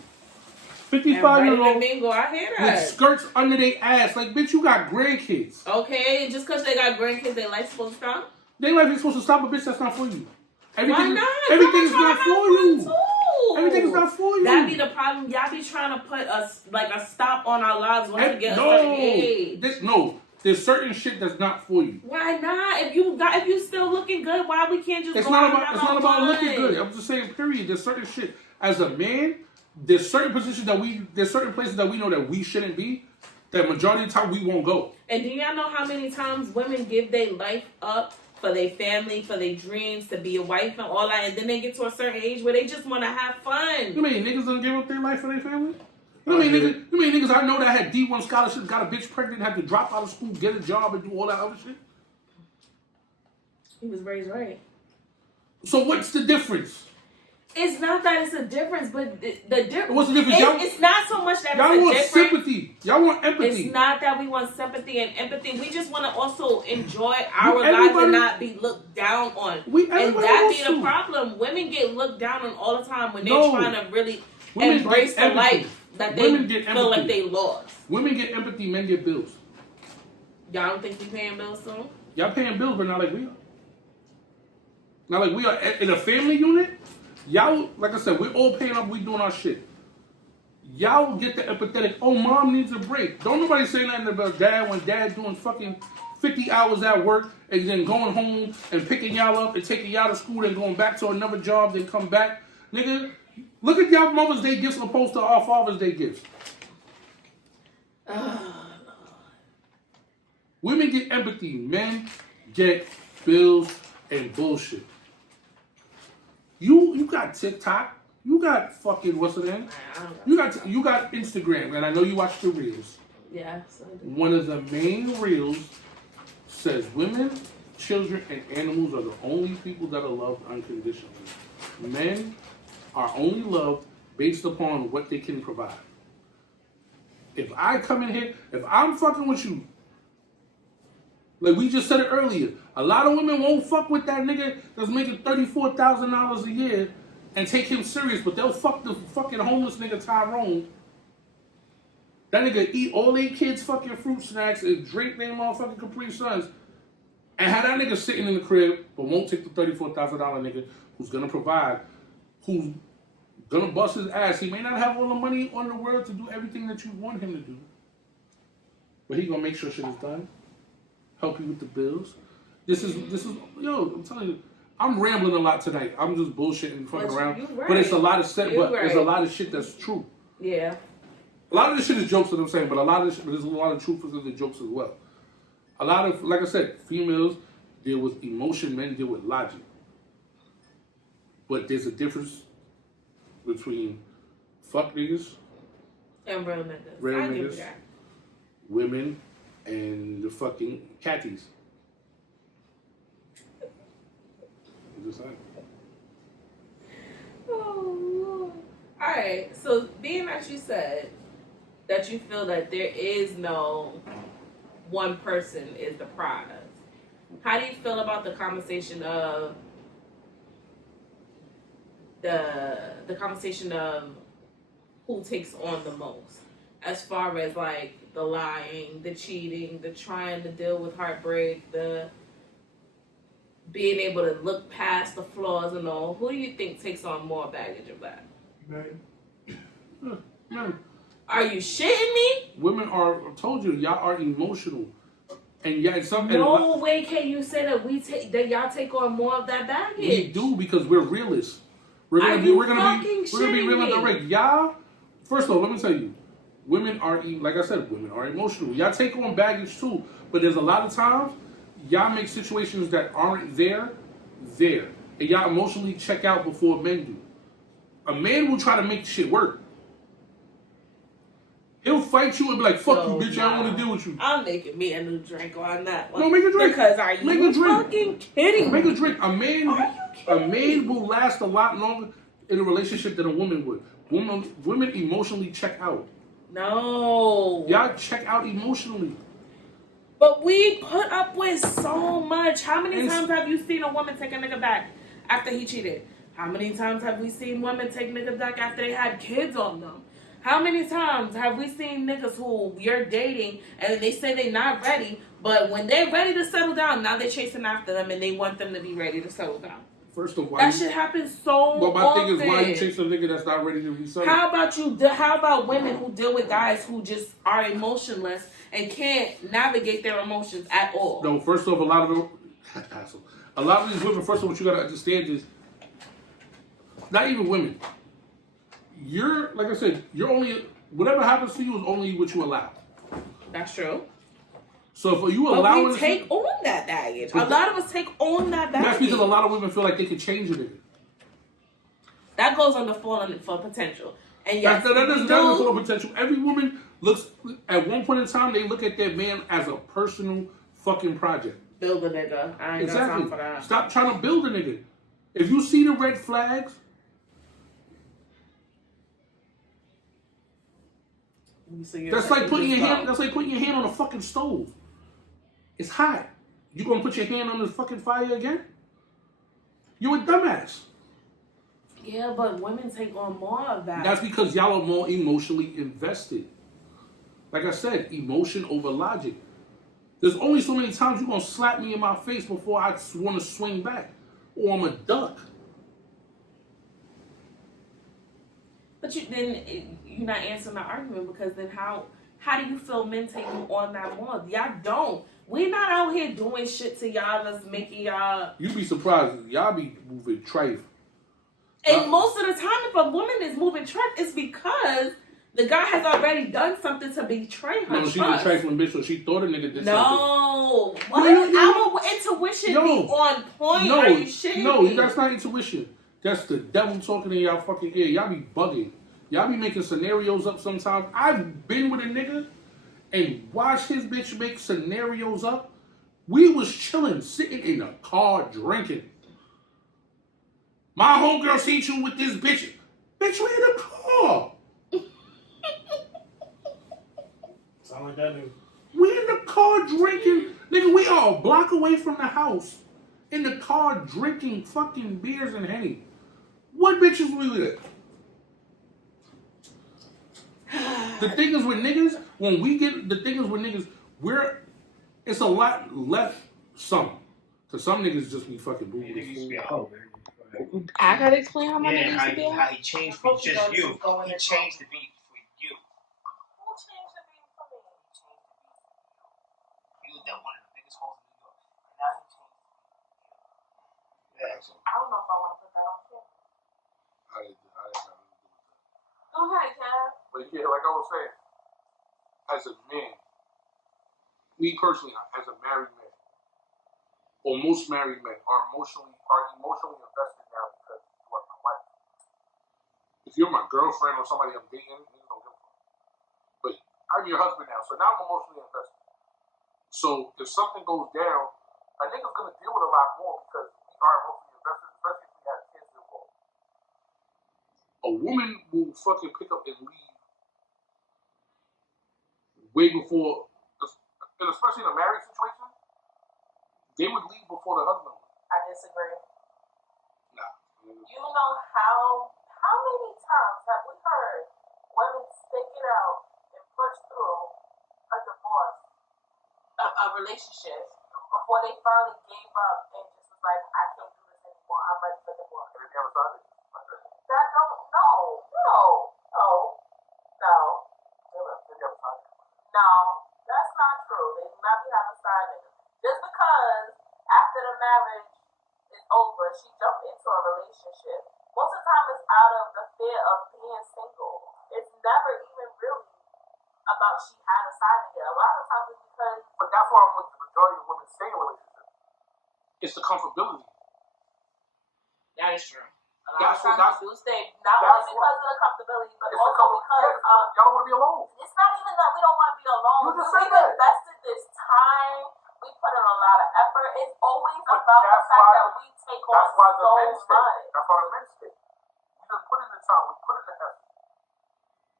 55-year-old I hear that. with skirts under their ass. Like, bitch, you got grandkids. Okay, just because they got grandkids, their life's supposed to stop? Their life is supposed to stop, but bitch, that's not for you. Why not? Everything is not for you. Everything is not for you. That be the problem. Y'all be trying to put a stop on our lives once we get a certain age. There's certain shit that's not for you. Why not? If you still looking good, why we can't just it's go not out about it's not about looking good. I'm just saying, period. There's certain shit. As a man, there's certain positions there's certain places that we know that we shouldn't be. That majority of the time we won't go. And do y'all know how many times women give their life up for their family, for their dreams, to be a wife and all that, and then they get to a certain age where they just want to have fun? You mean niggas don't give up their life for their family? You mean niggas I know that had D1 scholarships, got a bitch pregnant, had to drop out of school, get a job, and do all that other shit? He was raised right. So what's the difference? It's not that it's a difference, but the difference. What's the difference? It's not so much that y'all it's a want difference. sympathy. Y'all want empathy. It's not that we want sympathy and empathy. We just want to also enjoy our lives and not be looked down on. And that be the problem. Women get looked down on all the time when they're trying to really embrace the life that they feel like they lost. Women get empathy, men get bills. Y'all don't think we paying bills soon? Y'all paying bills, but not like we are. Not like we are in a family unit. Y'all, like I said, we're all paying up, we doing our shit. Y'all get the empathetic, oh, mom needs a break. Don't nobody say nothing about dad when dad doing fucking 50 hours at work and then going home and picking y'all up and taking y'all to school and going back to another job, then come back. Nigga, look at y'all Mother's Day gifts opposed to our Father's Day gifts. Women get empathy, men get bills and bullshit. You got TikTok. You got fucking what's the name? You got Instagram, and I know you watch the reels. Yes, I do. One of the main reels says women, children, and animals are the only people that are loved unconditionally. Men are only loved based upon what they can provide. If I come in here, if I'm fucking with you, like we just said it earlier, a lot of women won't fuck with that nigga that's making $34,000 a year and take him serious, but they'll fuck the fucking homeless nigga Tyrone. That nigga eat all their kids' fucking fruit snacks and drink their motherfucking Capri Suns, and have that nigga sitting in the crib, but won't take the $34,000 nigga who's gonna provide, who's gonna bust his ass. He may not have all the money on the world to do everything that you want him to do, but he gonna make sure shit is done. Help you with the bills. This is yo. I'm telling you, I'm rambling a lot tonight. I'm just bullshitting, fucking around. Right. But it's a lot of set. But right. There's a lot of shit that's true. Yeah. A lot of this shit is jokes that I'm saying, but there's a lot of truth in the jokes as well. A lot of, like I said, females deal with emotion, men deal with logic. But there's a difference between fuck niggas and real niggas, women, and the fucking catties. Just saying. Oh, Lord. Alright, so being that you said that you feel that there is no one person is the product, how do you feel about the conversation of the conversation of who takes on the most, as far as like the lying, the cheating, the trying to deal with heartbreak, the being able to look past the flaws and all? Who do you think takes on more baggage of that? Men. Are you shitting me? Women are, I told you, y'all are emotional. And yeah, no way can you say that y'all take on more of that baggage. We do, because we're realists. We're gonna be real and direct. Y'all, first of all, let me tell you, women are, like I said, women are emotional. Y'all take on baggage too, but there's a lot of times y'all make situations that aren't there, and y'all emotionally check out before men do. A man will try to make shit work. He'll fight you and be like, fuck you, bitch, I don't want to deal with you. I'm making me a new drink on that one. No, make a drink. Because are you fucking kidding me? Make a drink. A man will last a lot longer in a relationship than a woman would. Women emotionally check out. No. Y'all check out emotionally. But we put up with so much. How many times have you seen a woman take a nigga back after he cheated? How many times have we seen women take niggas back after they had kids on them? How many times have we seen niggas who you're dating and they say they're not ready, but when they're ready to settle down, now they're chasing after them and they want them to be ready to settle down? First of all, that shit happens so often. Well, my thing is, why you chase a nigga that's not ready to be settled? How about women who deal with guys who just are emotionless and can't navigate their emotions at all? No, first off, a lot of these women, first of all, what you gotta understand is, not even women. You're, like I said, you're only, whatever happens to you is only what you allow. That's true. So if you allow, but we take on that baggage. A lot of us take on that baggage. That's because a lot of women feel like they can change a nigga. That goes on the falling for potential. And yes, that doesn't for potential. Every woman looks, at one point in time, they look at their man as a personal fucking project. Build a nigga. I ain't got time for that. Stop trying to build a nigga. If you see the red flags, that's like putting your hand. That's like putting your hand on a fucking stove. It's hot. You gonna put your hand on the fucking fire again? You a dumbass. Yeah, but women take on more of that. That's because y'all are more emotionally invested. Like I said, emotion over logic. There's only so many times you're gonna slap me in my face before I want to swing back, or I'm a duck. But you're not answering my argument, because then how do you feel men taking on that more? Y'all don't. We're not out here doing shit to y'all that's making y'all. You'd be surprised. Y'all be moving trife. And most of the time, if a woman is moving trife, it's because the guy has already done something to betray her. No, she's a trifling bitch, so she thought a nigga did something. No. What? Our intuition be on point. No, Are you shitting me? No, that's not intuition. That's the devil talking in y'all fucking ear. Y'all be bugging. Y'all be making scenarios up sometimes. I've been with a nigga and watched his bitch make scenarios up. We was chilling, sitting in the car, drinking. My homegirl seen you with this bitch. Bitch, we in the car. Sound like that nigga. We in the car drinking. Nigga, we are a block away from the house. In the car drinking fucking beers and Henny. What bitches we with? The thing is with niggas, it's a lot less some. Cause some niggas just be fucking boo Nigga used to be a boo. hoe. I gotta explain how my Yeah, nigga used to be. how he changed for just you. He changed the beat for you. Who changed the beat for me? You was that one of the biggest hoes in New York. And now he changed the beat. Yeah. I don't know if I want to put that on camera. I didn't have nothing to do with that. Go ahead, Kev. But yeah, like I was saying, as a man, me personally, as a married man, or most married men are emotionally invested now because you are my wife. If you're my girlfriend or somebody I'm dating, niggas don't give a fuck. But I'm your husband now, so now I'm emotionally invested. So if something goes down, a nigga's gonna deal with a lot more because we are emotionally invested, especially if we have kids involved. A woman will fucking pick up and leave way before, and especially in a marriage situation, they would leave before the husband would. I disagree. Nah. You know how many times have we heard women stick it out and push through a divorce, a relationship, before they finally gave up and just was like, I can't do this anymore. I'm ready for divorce. And then they have a son. That don't no, that's not true. They do not be having side niggas. Just because after the marriage is over, she jumped into a relationship. Most of the time it's out of the fear of being single. It's never even really about she had a side nigga. A lot of times it's because. But that's why I'm with the majority of women stay in relationships. It's the comfortability. That is true. A That's lot of times what- do stay not only because of the comfortability, but also because y'all don't want to be alone. it's not even that we don't want to be alone. You just said We've that. invested this time. We put in a lot of effort. It's always But about the that's fact why- that we take on That's why the so men stay. much. That's why the men stay. We just put in the time. We put in the effort.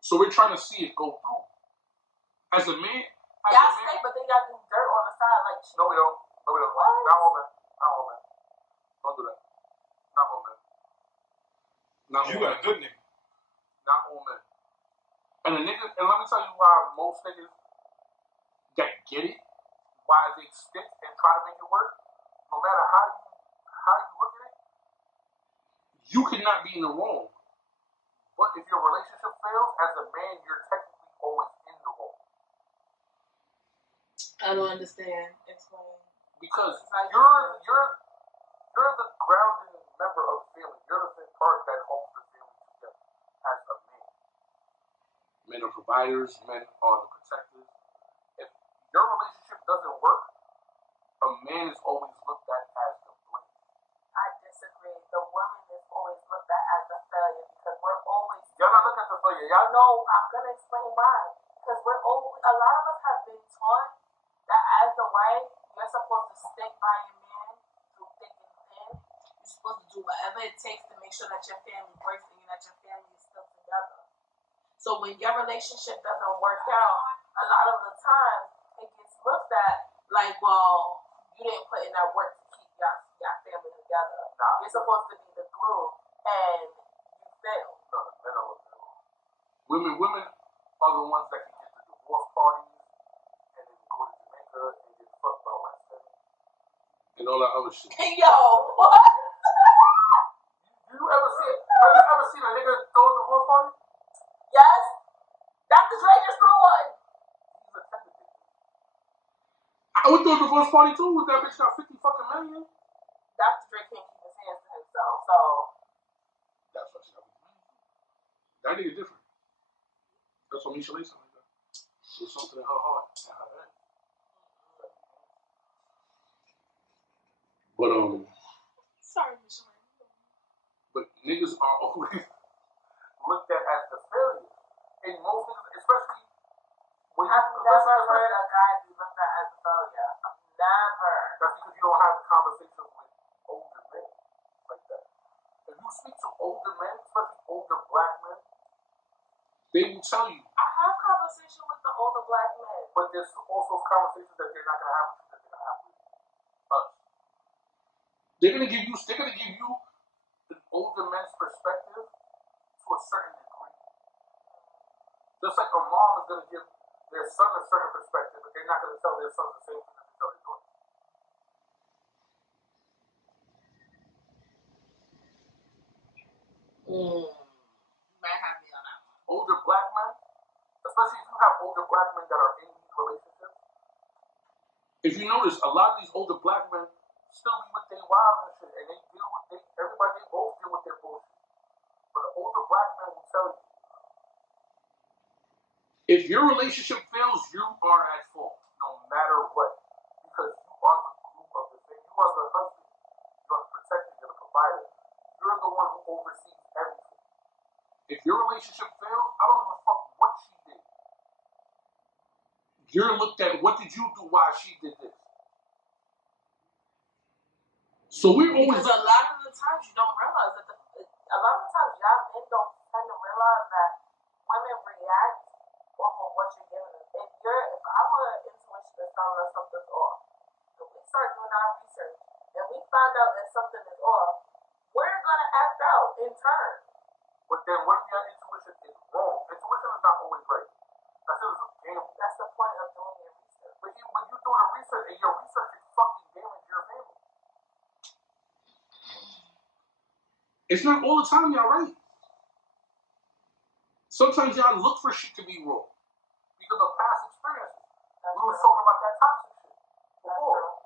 So we're trying to see it go through. As a man, Y'all stay, but then y'all do dirt on the side like shit. No, we don't. No, we don't. What? Not all men. Not all men. Don't do that. Not all men. Not all You men. got a good nigga. Not all men. And let me tell you why most niggas that get it, why they stick and try to make it work, no matter how you look at it, you cannot be in the wrong. But if your relationship fails, as a man, you're technically always in the wrong. I don't understand. Explain. Because you're the grounding member of the family. You're the part that holds the family together as a man. Men are providers, men are the protectors. If your relationship doesn't work, a man is always looked at as the blame. I disagree. The woman is always looked at as a failure because we're always. Y'all not looking at the failure. Y'all know. I'm gonna explain why. Because we're always. A lot of us have been taught that as the wife, you're supposed to stick by your man through thick and thin. You're supposed to do whatever it takes to make sure that your family works and that your family is still together. So when your relationship doesn't work out, a lot of the time it gets looked at like, well, you didn't put in that work to keep your family together. Nah. You're supposed to be the glue, and you failed. No, men are looking at it. Women are the ones that can get the divorce parties and then go to Jamaica and get fucked by Weston and all that other shit. Yo, what? Have you ever seen a nigga throw a divorce party? Yes. Dr. Dre just threw one. He's a technical. I would throw a divorce party too if that bitch got 50 fucking million. Dr. Dre can't keep his hands to himself, so. That's what she got. That nigga different. That's what Misha Lee something like that. There's something in her heart and her head. But Sorry, Misha. but niggas are always looked at as the failure. And most niggas, especially when you Never heard a guy be looked at as a failure. Never. That's because you don't have the conversation with older men like that. If you speak to older men, especially older black men, they will tell you. I have conversation with the older black men. But there's also conversations that they're not gonna have with you that they're gonna have with us. They're gonna give you an older man's perspective to a certain degree. Just like a mom is gonna give their son a certain perspective, but they're not gonna tell their son the same thing that they tell their daughter. Might have me on that one. Older black men, especially if you have older black men that are in these relationships, if you notice, a lot of these older black men still be with their wives and shit, and they both deal with their bullshit. But an older black man will tell you, if your relationship fails, you are at fault, no matter what, because you are the glue of the thing. You are the husband, you are the protector, you're the provider. You're the one who oversees everything. If your relationship fails, I don't give a fuck what she did. You're looked at, what did you do while she did this? So we're always... Because a lot of the times you don't realize that a lot of the times y'all men don't tend to realize that women react off of what you're giving them. If our intuition is telling us something's off, if we start doing our research and we find out that something is off, we're gonna act out in turn. But then what if your intuition is wrong? Intuition is not always right. That's just a gamble. That's the point of doing your research. But when you're doing a research and your research can fucking damage your family. It's not all the time y'all right. Sometimes y'all look for shit to be wrong because of past experiences. We were talking about that toxic shit before.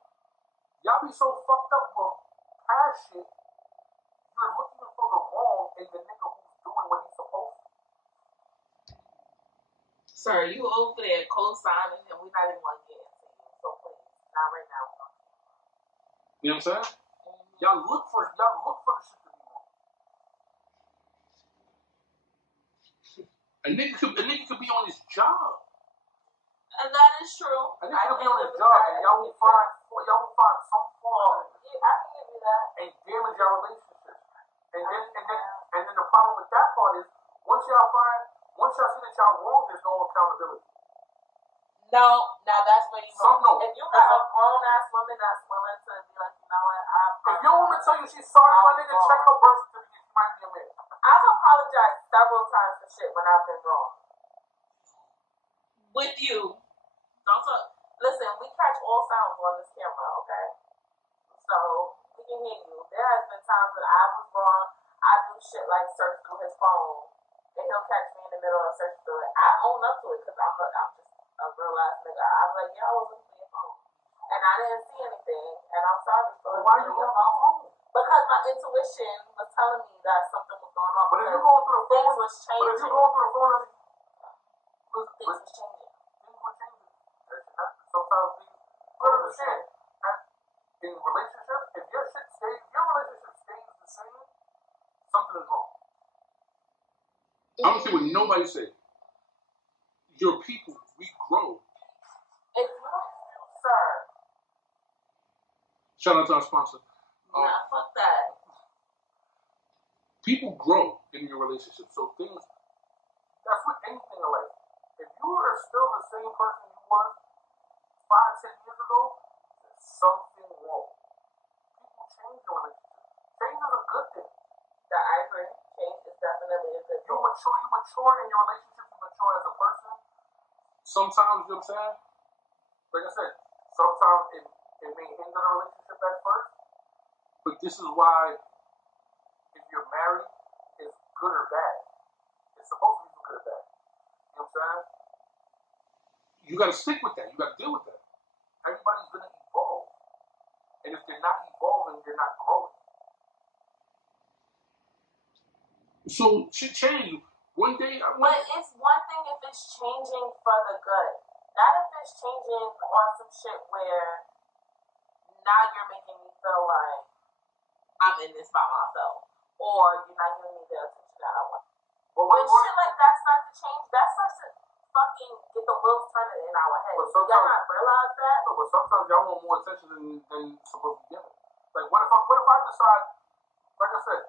Y'all be so fucked up with past shit. You're looking for the wrong in the nigga who's doing what he's supposed to. Sir, you over there co-signing and we're not even going to get into you. So please, not right now. You know what I'm saying? Mm-hmm. Y'all look for the shit to be wrong. A nigga could be on his job. And that is true. A nigga could be on his job and y'all will find some flaw in it. I can give you that. And damage your relationship. And then the problem with that part is once y'all see that y'all wrong, there's no accountability. No, now that's where you go. If you got a grown ass woman that's willing to be like, you know what, if your woman tell you she's sorry, my nigga, check her birth certificate, she might be a man. I've apologized several times for shit when I've been wrong. With you. Don't talk. Listen, we catch all sounds on this camera, okay? So we can hear you. There has been times that I was wrong. I do shit like search through his phone, and he'll catch me in the middle of search through it. I own up to it because I'm just a real ass nigga. I'm like, yeah, I was looking for your phone, and I didn't see anything, and I'm sorry for why you on my phone? Because my intuition was telling me that something was going on. But if you're going through the phone, things was changing. But if you're going through the phone, things was changing. Things were changing. Sometimes you understand. In relationships, if your relationship stays the same, something is wrong. I don't care what nobody says. Your people, we grow. If you don't, sir. Shout out to our sponsor. Nah, fuck that. People grow in your relationship, so that's with anything in life. If you are still the same person you were 5-10 years ago, there's something wrong. People change your relationship. Change is a good thing. I agree. Change is definitely a good thing. You mature in your relationship, you mature as a person. Sometimes, you know what I'm saying? Like I said, sometimes it may hinder the relationship at first, but this is why if you're married, it's good or bad. It's supposed to be good or bad. You know what I'm saying? You gotta stick with that. You gotta deal with that. Everybody's gonna evolve. And if they're not evolving, they're not growing. So shit change. One day but it's one thing if it's changing for the good. Not if it's changing on some shit where now you're making me feel like I'm in this by myself. or you're not giving me the attention that I want. But When shit like that starts to change, that starts to fucking get the wheels turning in our heads. But So y'all sometimes- not realize that? No, but sometimes y'all want more attention than supposed to be given. Like, what if I decide, like I said,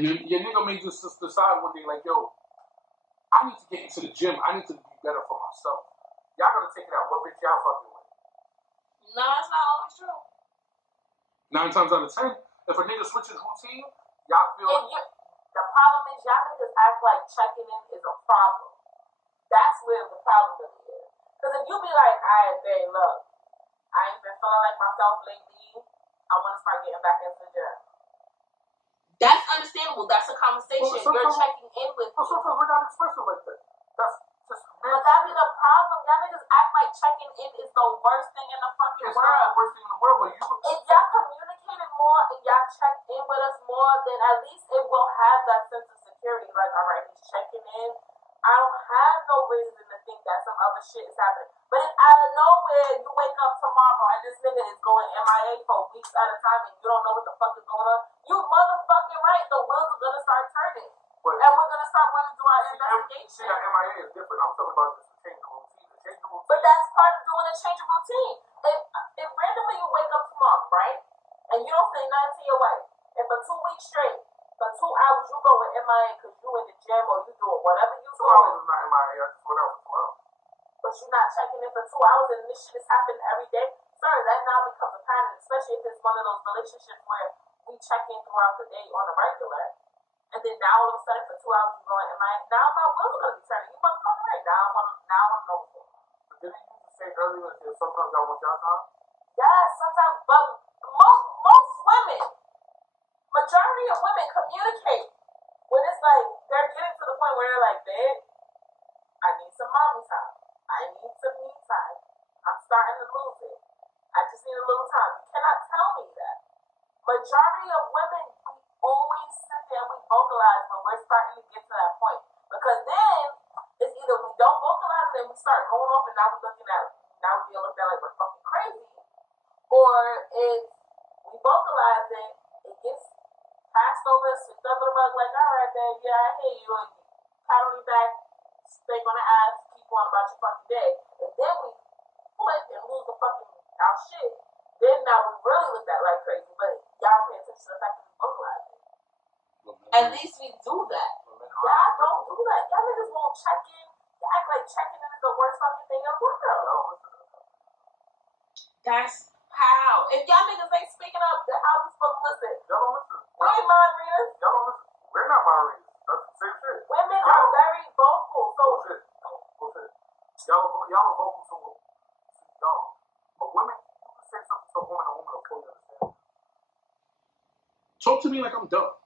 your nigga may just decide one day, like, yo, I need to get into the gym. I need to be better for myself. Y'all gonna take it out. What bitch y'all fucking with? No, it's not always true. 9 times out of 10, if a nigga switches routine, y'all feel. The problem is y'all niggas act like checking in is a problem. That's where the problem really is. Because if you be like, alright, babe, look, I ain't been feeling like myself lately. I want to start getting back into the gym. That's understandable. That's a conversation. You're checking in with me. Sometimes we're not expressive like that. That's just. But that be the problem. Y'all niggas act like checking in is the worst thing in the fucking It's world. not the worst thing in the world, but you. If y'all communicated more and y'all checked in with us more, then at least it will have that sense of security. Like, all right, he's checking in. I don't have no reason to think that some other shit is happening. But if out of nowhere you wake up tomorrow and this nigga is going MIA for weeks at a time and you don't know what the fuck is going on, you motherfucking right. The wheels are gonna start turning, and we're gonna start running through our investigation. See, that MIA is different. I'm talking about just changing the routine. But that's part of doing a change of routine. If randomly you wake up tomorrow, right, and you don't say nothing to your wife, and for 2 weeks straight, for 2 hours you go with MIA because you in the gym or you doing whatever you 2 doing. hours is not MIA. I just went out for 2 hours. But you're not checking in for 2 hours and this shit is happening every day, sir, that now becomes a pattern, especially if it's one of those relationships where we check in throughout the day on a regular, and then now all of a sudden for 2 hours you go in MIA. Now my wheels are gonna be turning. You motherfucker right. Now I wanna know what's going on. But didn't you just say earlier that sometimes y'all want y'all time? Yes, sometimes, but most women, majority of women communicate when it's like they're getting to the point where they're like, babe, I need some mommy time. I need some me time. I'm starting to lose it. I just need a little time. You cannot tell me that. Majority of women, we always sit there and we vocalize when we're starting to get to that point. Because then it's either we don't vocalize and then we start going off and now we're looking at, now we're being looked at like we're fucking crazy. Or it's we vocalize it, it gets passed over, swept under the rug like, all right, babe, yeah, I hear you. And you pat on your back, spank on the ass, keep on about your fucking day. And then we flip and lose the fucking our shit. Then now we really look at like crazy, but y'all pay attention to the fact that we vocalize it. At least we do that. Y'all don't do that. Y'all niggas won't check in. Y'all act like checking in is the worst fucking thing in the world. That's how. If y'all niggas ain't speaking up, then how we supposed to listen? Y'all don't listen. We ain't mind readers. Y'all don't listen. We're not mind readers. That's the same shit. Women are very vocal. So Bullshit. Y'all are vocal to y'all. But women, you can say something to a woman will fully understand. Talk to me like I'm dumb.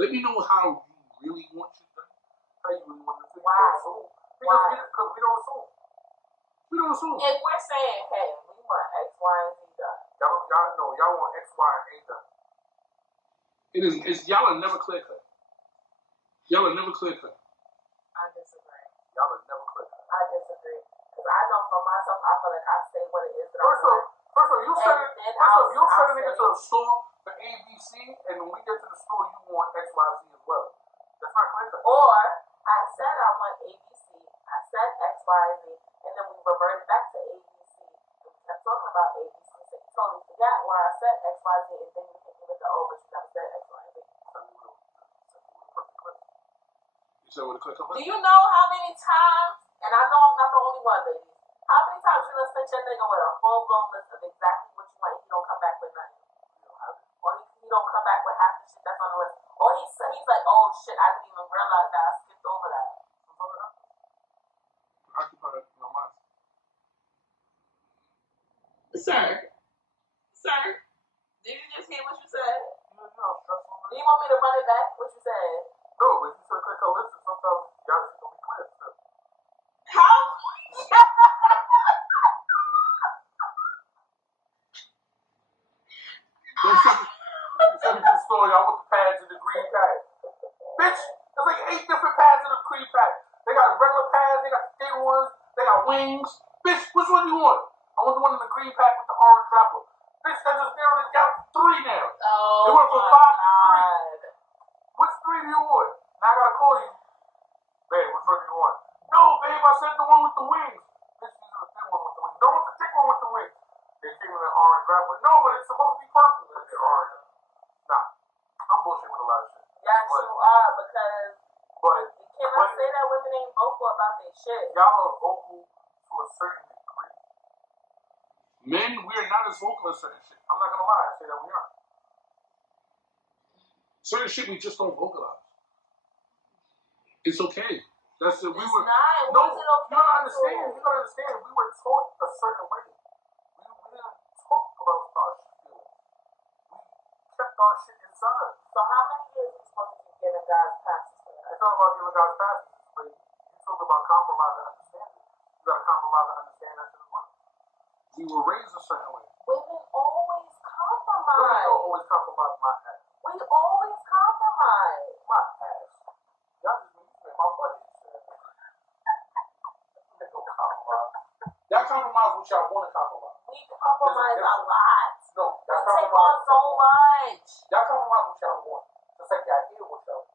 Let me know how you really want your thing. How you really want your thing. Why? Because we don't assume. We don't assume. if we're saying, hey, we want X, Y, and Z done. Y'all know y'all want X, Y, and A done. Y'all are never clear cut. Y'all are never clear cut. I disagree. Y'all are never clear cut. I disagree. Because I know for myself, I feel like I say what it is that First I off, you send a nigga to the store for ABC, and when we get to the store, you want X, Y, Z as well. That's not clear cut. Or I said I want ABC, I said X, Y, Z, and then we reverted back to ABC. And we kept talking about ABC, so you totally forgot where I said X, Y, Z, and then you hit me with the O, but you never said X, Y, Z. You said with a click of Do you know how many times, and I know I'm not the only one, ladies, how many times you done sent your nigga with a full-blown list of exactly what you want, he don't come back with nothing? Or he don't come back with half the shit that's on the list. Or he's like, oh shit, I didn't even realize that, I skipped over that. Occupied your mind. Sir, did you just hear what you said? Do you No, want me to run it back, what you said? but you said click a list, and sometimes y'all just gonna be clear. How? Send me to the store, y'all want the pads in the green pack. Bitch, there's like 8 different pads in the green pack. They got regular pads, they got the thin ones, they got wings. Bitch, which one do you want? I want the one in the green pack with the orange wrapper. Bitch, that just narrowed it down to 3 now. Oh, It went from 5 to 3. Which 3 do you want? Now I gotta call you. Babe, which one do you want? No, babe, I said the one with the wings. This is the thin one with the wings. Don't want the thick one with the wings. They came in an orange wrapper. No, but it's supposed to be purple. They're orange. Nah, I'm bullshit with a lot of shit. Yes, but, you are, because but you cannot say that women ain't vocal about their shit. Y'all are vocal to a certain degree. Men, we are not as vocal as certain shit. I'm not gonna lie, I say that we are. Certain shit we just don't vocalize. It's okay. That's it. We were not. No, Why is it okay? you gotta understand. You gotta understand. We were taught a certain way. We didn't talk about our feelings. We kept our shit inside. So how many years are you supposed to keep giving guys passes for that? It's not about giving guys passes, but you talk about compromise and understanding. You gotta compromise and understand that shit as well. We were raised a certain way. Women always compromise. Women don't always compromise my ass. We always compromise. My ass. Y'all just made my buddy. Don't compromise. Y'all compromise what y'all want to compromise. We compromise a lot. No, We y'all take on compromise. so much. Y'all compromise what y'all want. Just like y'all hear what y'all want.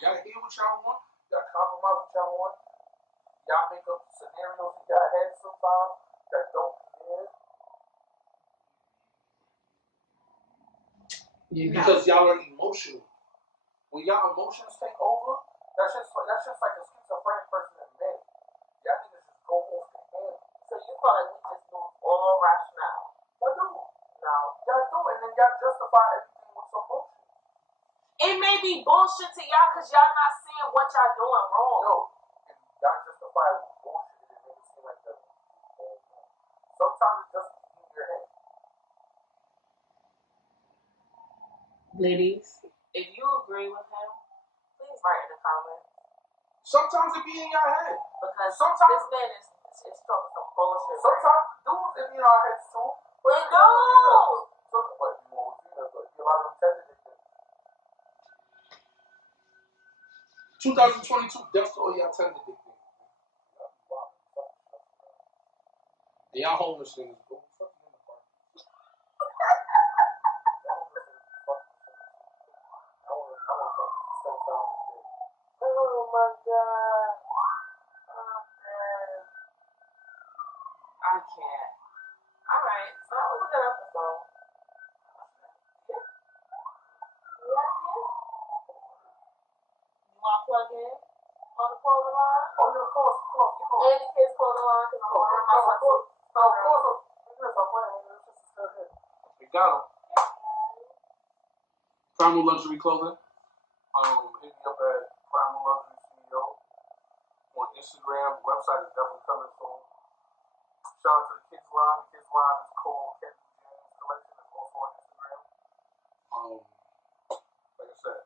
Y'all hear what y'all want. Y'all compromise what y'all want. Y'all make up scenarios in y'all head sometimes that don't hear. Because y'all are emotional. When y'all emotions take over, that's just like a schizophrenic person in bed. Y'all niggas just go off the head. So you feel like we just lose all rationale? Y'all do. No. Y'all do, and then y'all justify everything with some bullshit. It may be bullshit to y'all because y'all not seeing what y'all doing wrong. No, and y'all justify it with bullshit and it makes it seem like that. Sometimes it's just in your head. Ladies, If you agree with him, please write in the comments. Sometimes it be in your head. Because Sometimes- this man is talking some bullshit. Sometimes dudes it be in our heads too. But no! But you won't see that, but a lot of them tend to 2022, that's all y'all tend to do. And y'all homeless niggas, go fuck you in the park. Oh my god. Oh man. I can't. Alright, so that was a good episode. Yeah. You want to plug in on the clothing line? Oh, yeah, of course. And the kids' clothing line because I'm ordering my sweatsuit. We got them. Primal Luxury Clothing. Hit me up at Primal Luxury CEO on Instagram. The website is definitely coming soon. Shout out to the kids line. The kids line is called Captain James Collection. It's also on Instagram. Like I said,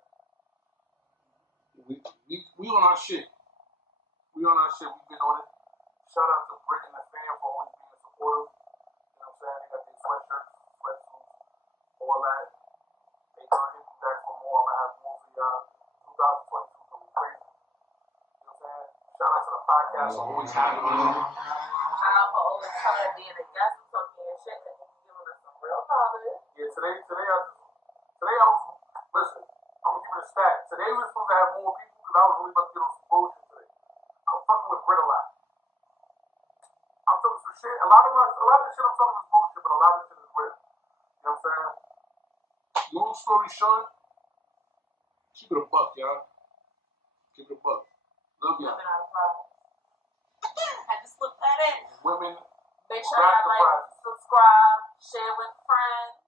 we on our shit. We've been on it. Shout out to Britt and the fam for always being supportive. You know what I'm saying? They got their sweatshirts, sweatsuits, all that. They gonna hit me back for more. I'm gonna have more for y'all. 2022 is gonna be crazy. You know what I'm saying? Shout out to the podcast for always having me. Shout out for always trying to be in the guest and talking and shit because he's giving us some real knowledge. Yeah, today I was, listen, I'm gonna give it a stat. Today we were supposed to have more people because I was really about to get on some bullshit today. I was fucking with Britt a lot. I'm talking some shit. A lot of the shit I'm talking is bullshit, but a lot of the shit is real. You know what I'm saying? Long story short, keep it a buck, y'all. Keep it a buck. Love y'all. Women out of pride. Had to slip that in. Women, Make sure y'all like, subscribe, share with friends.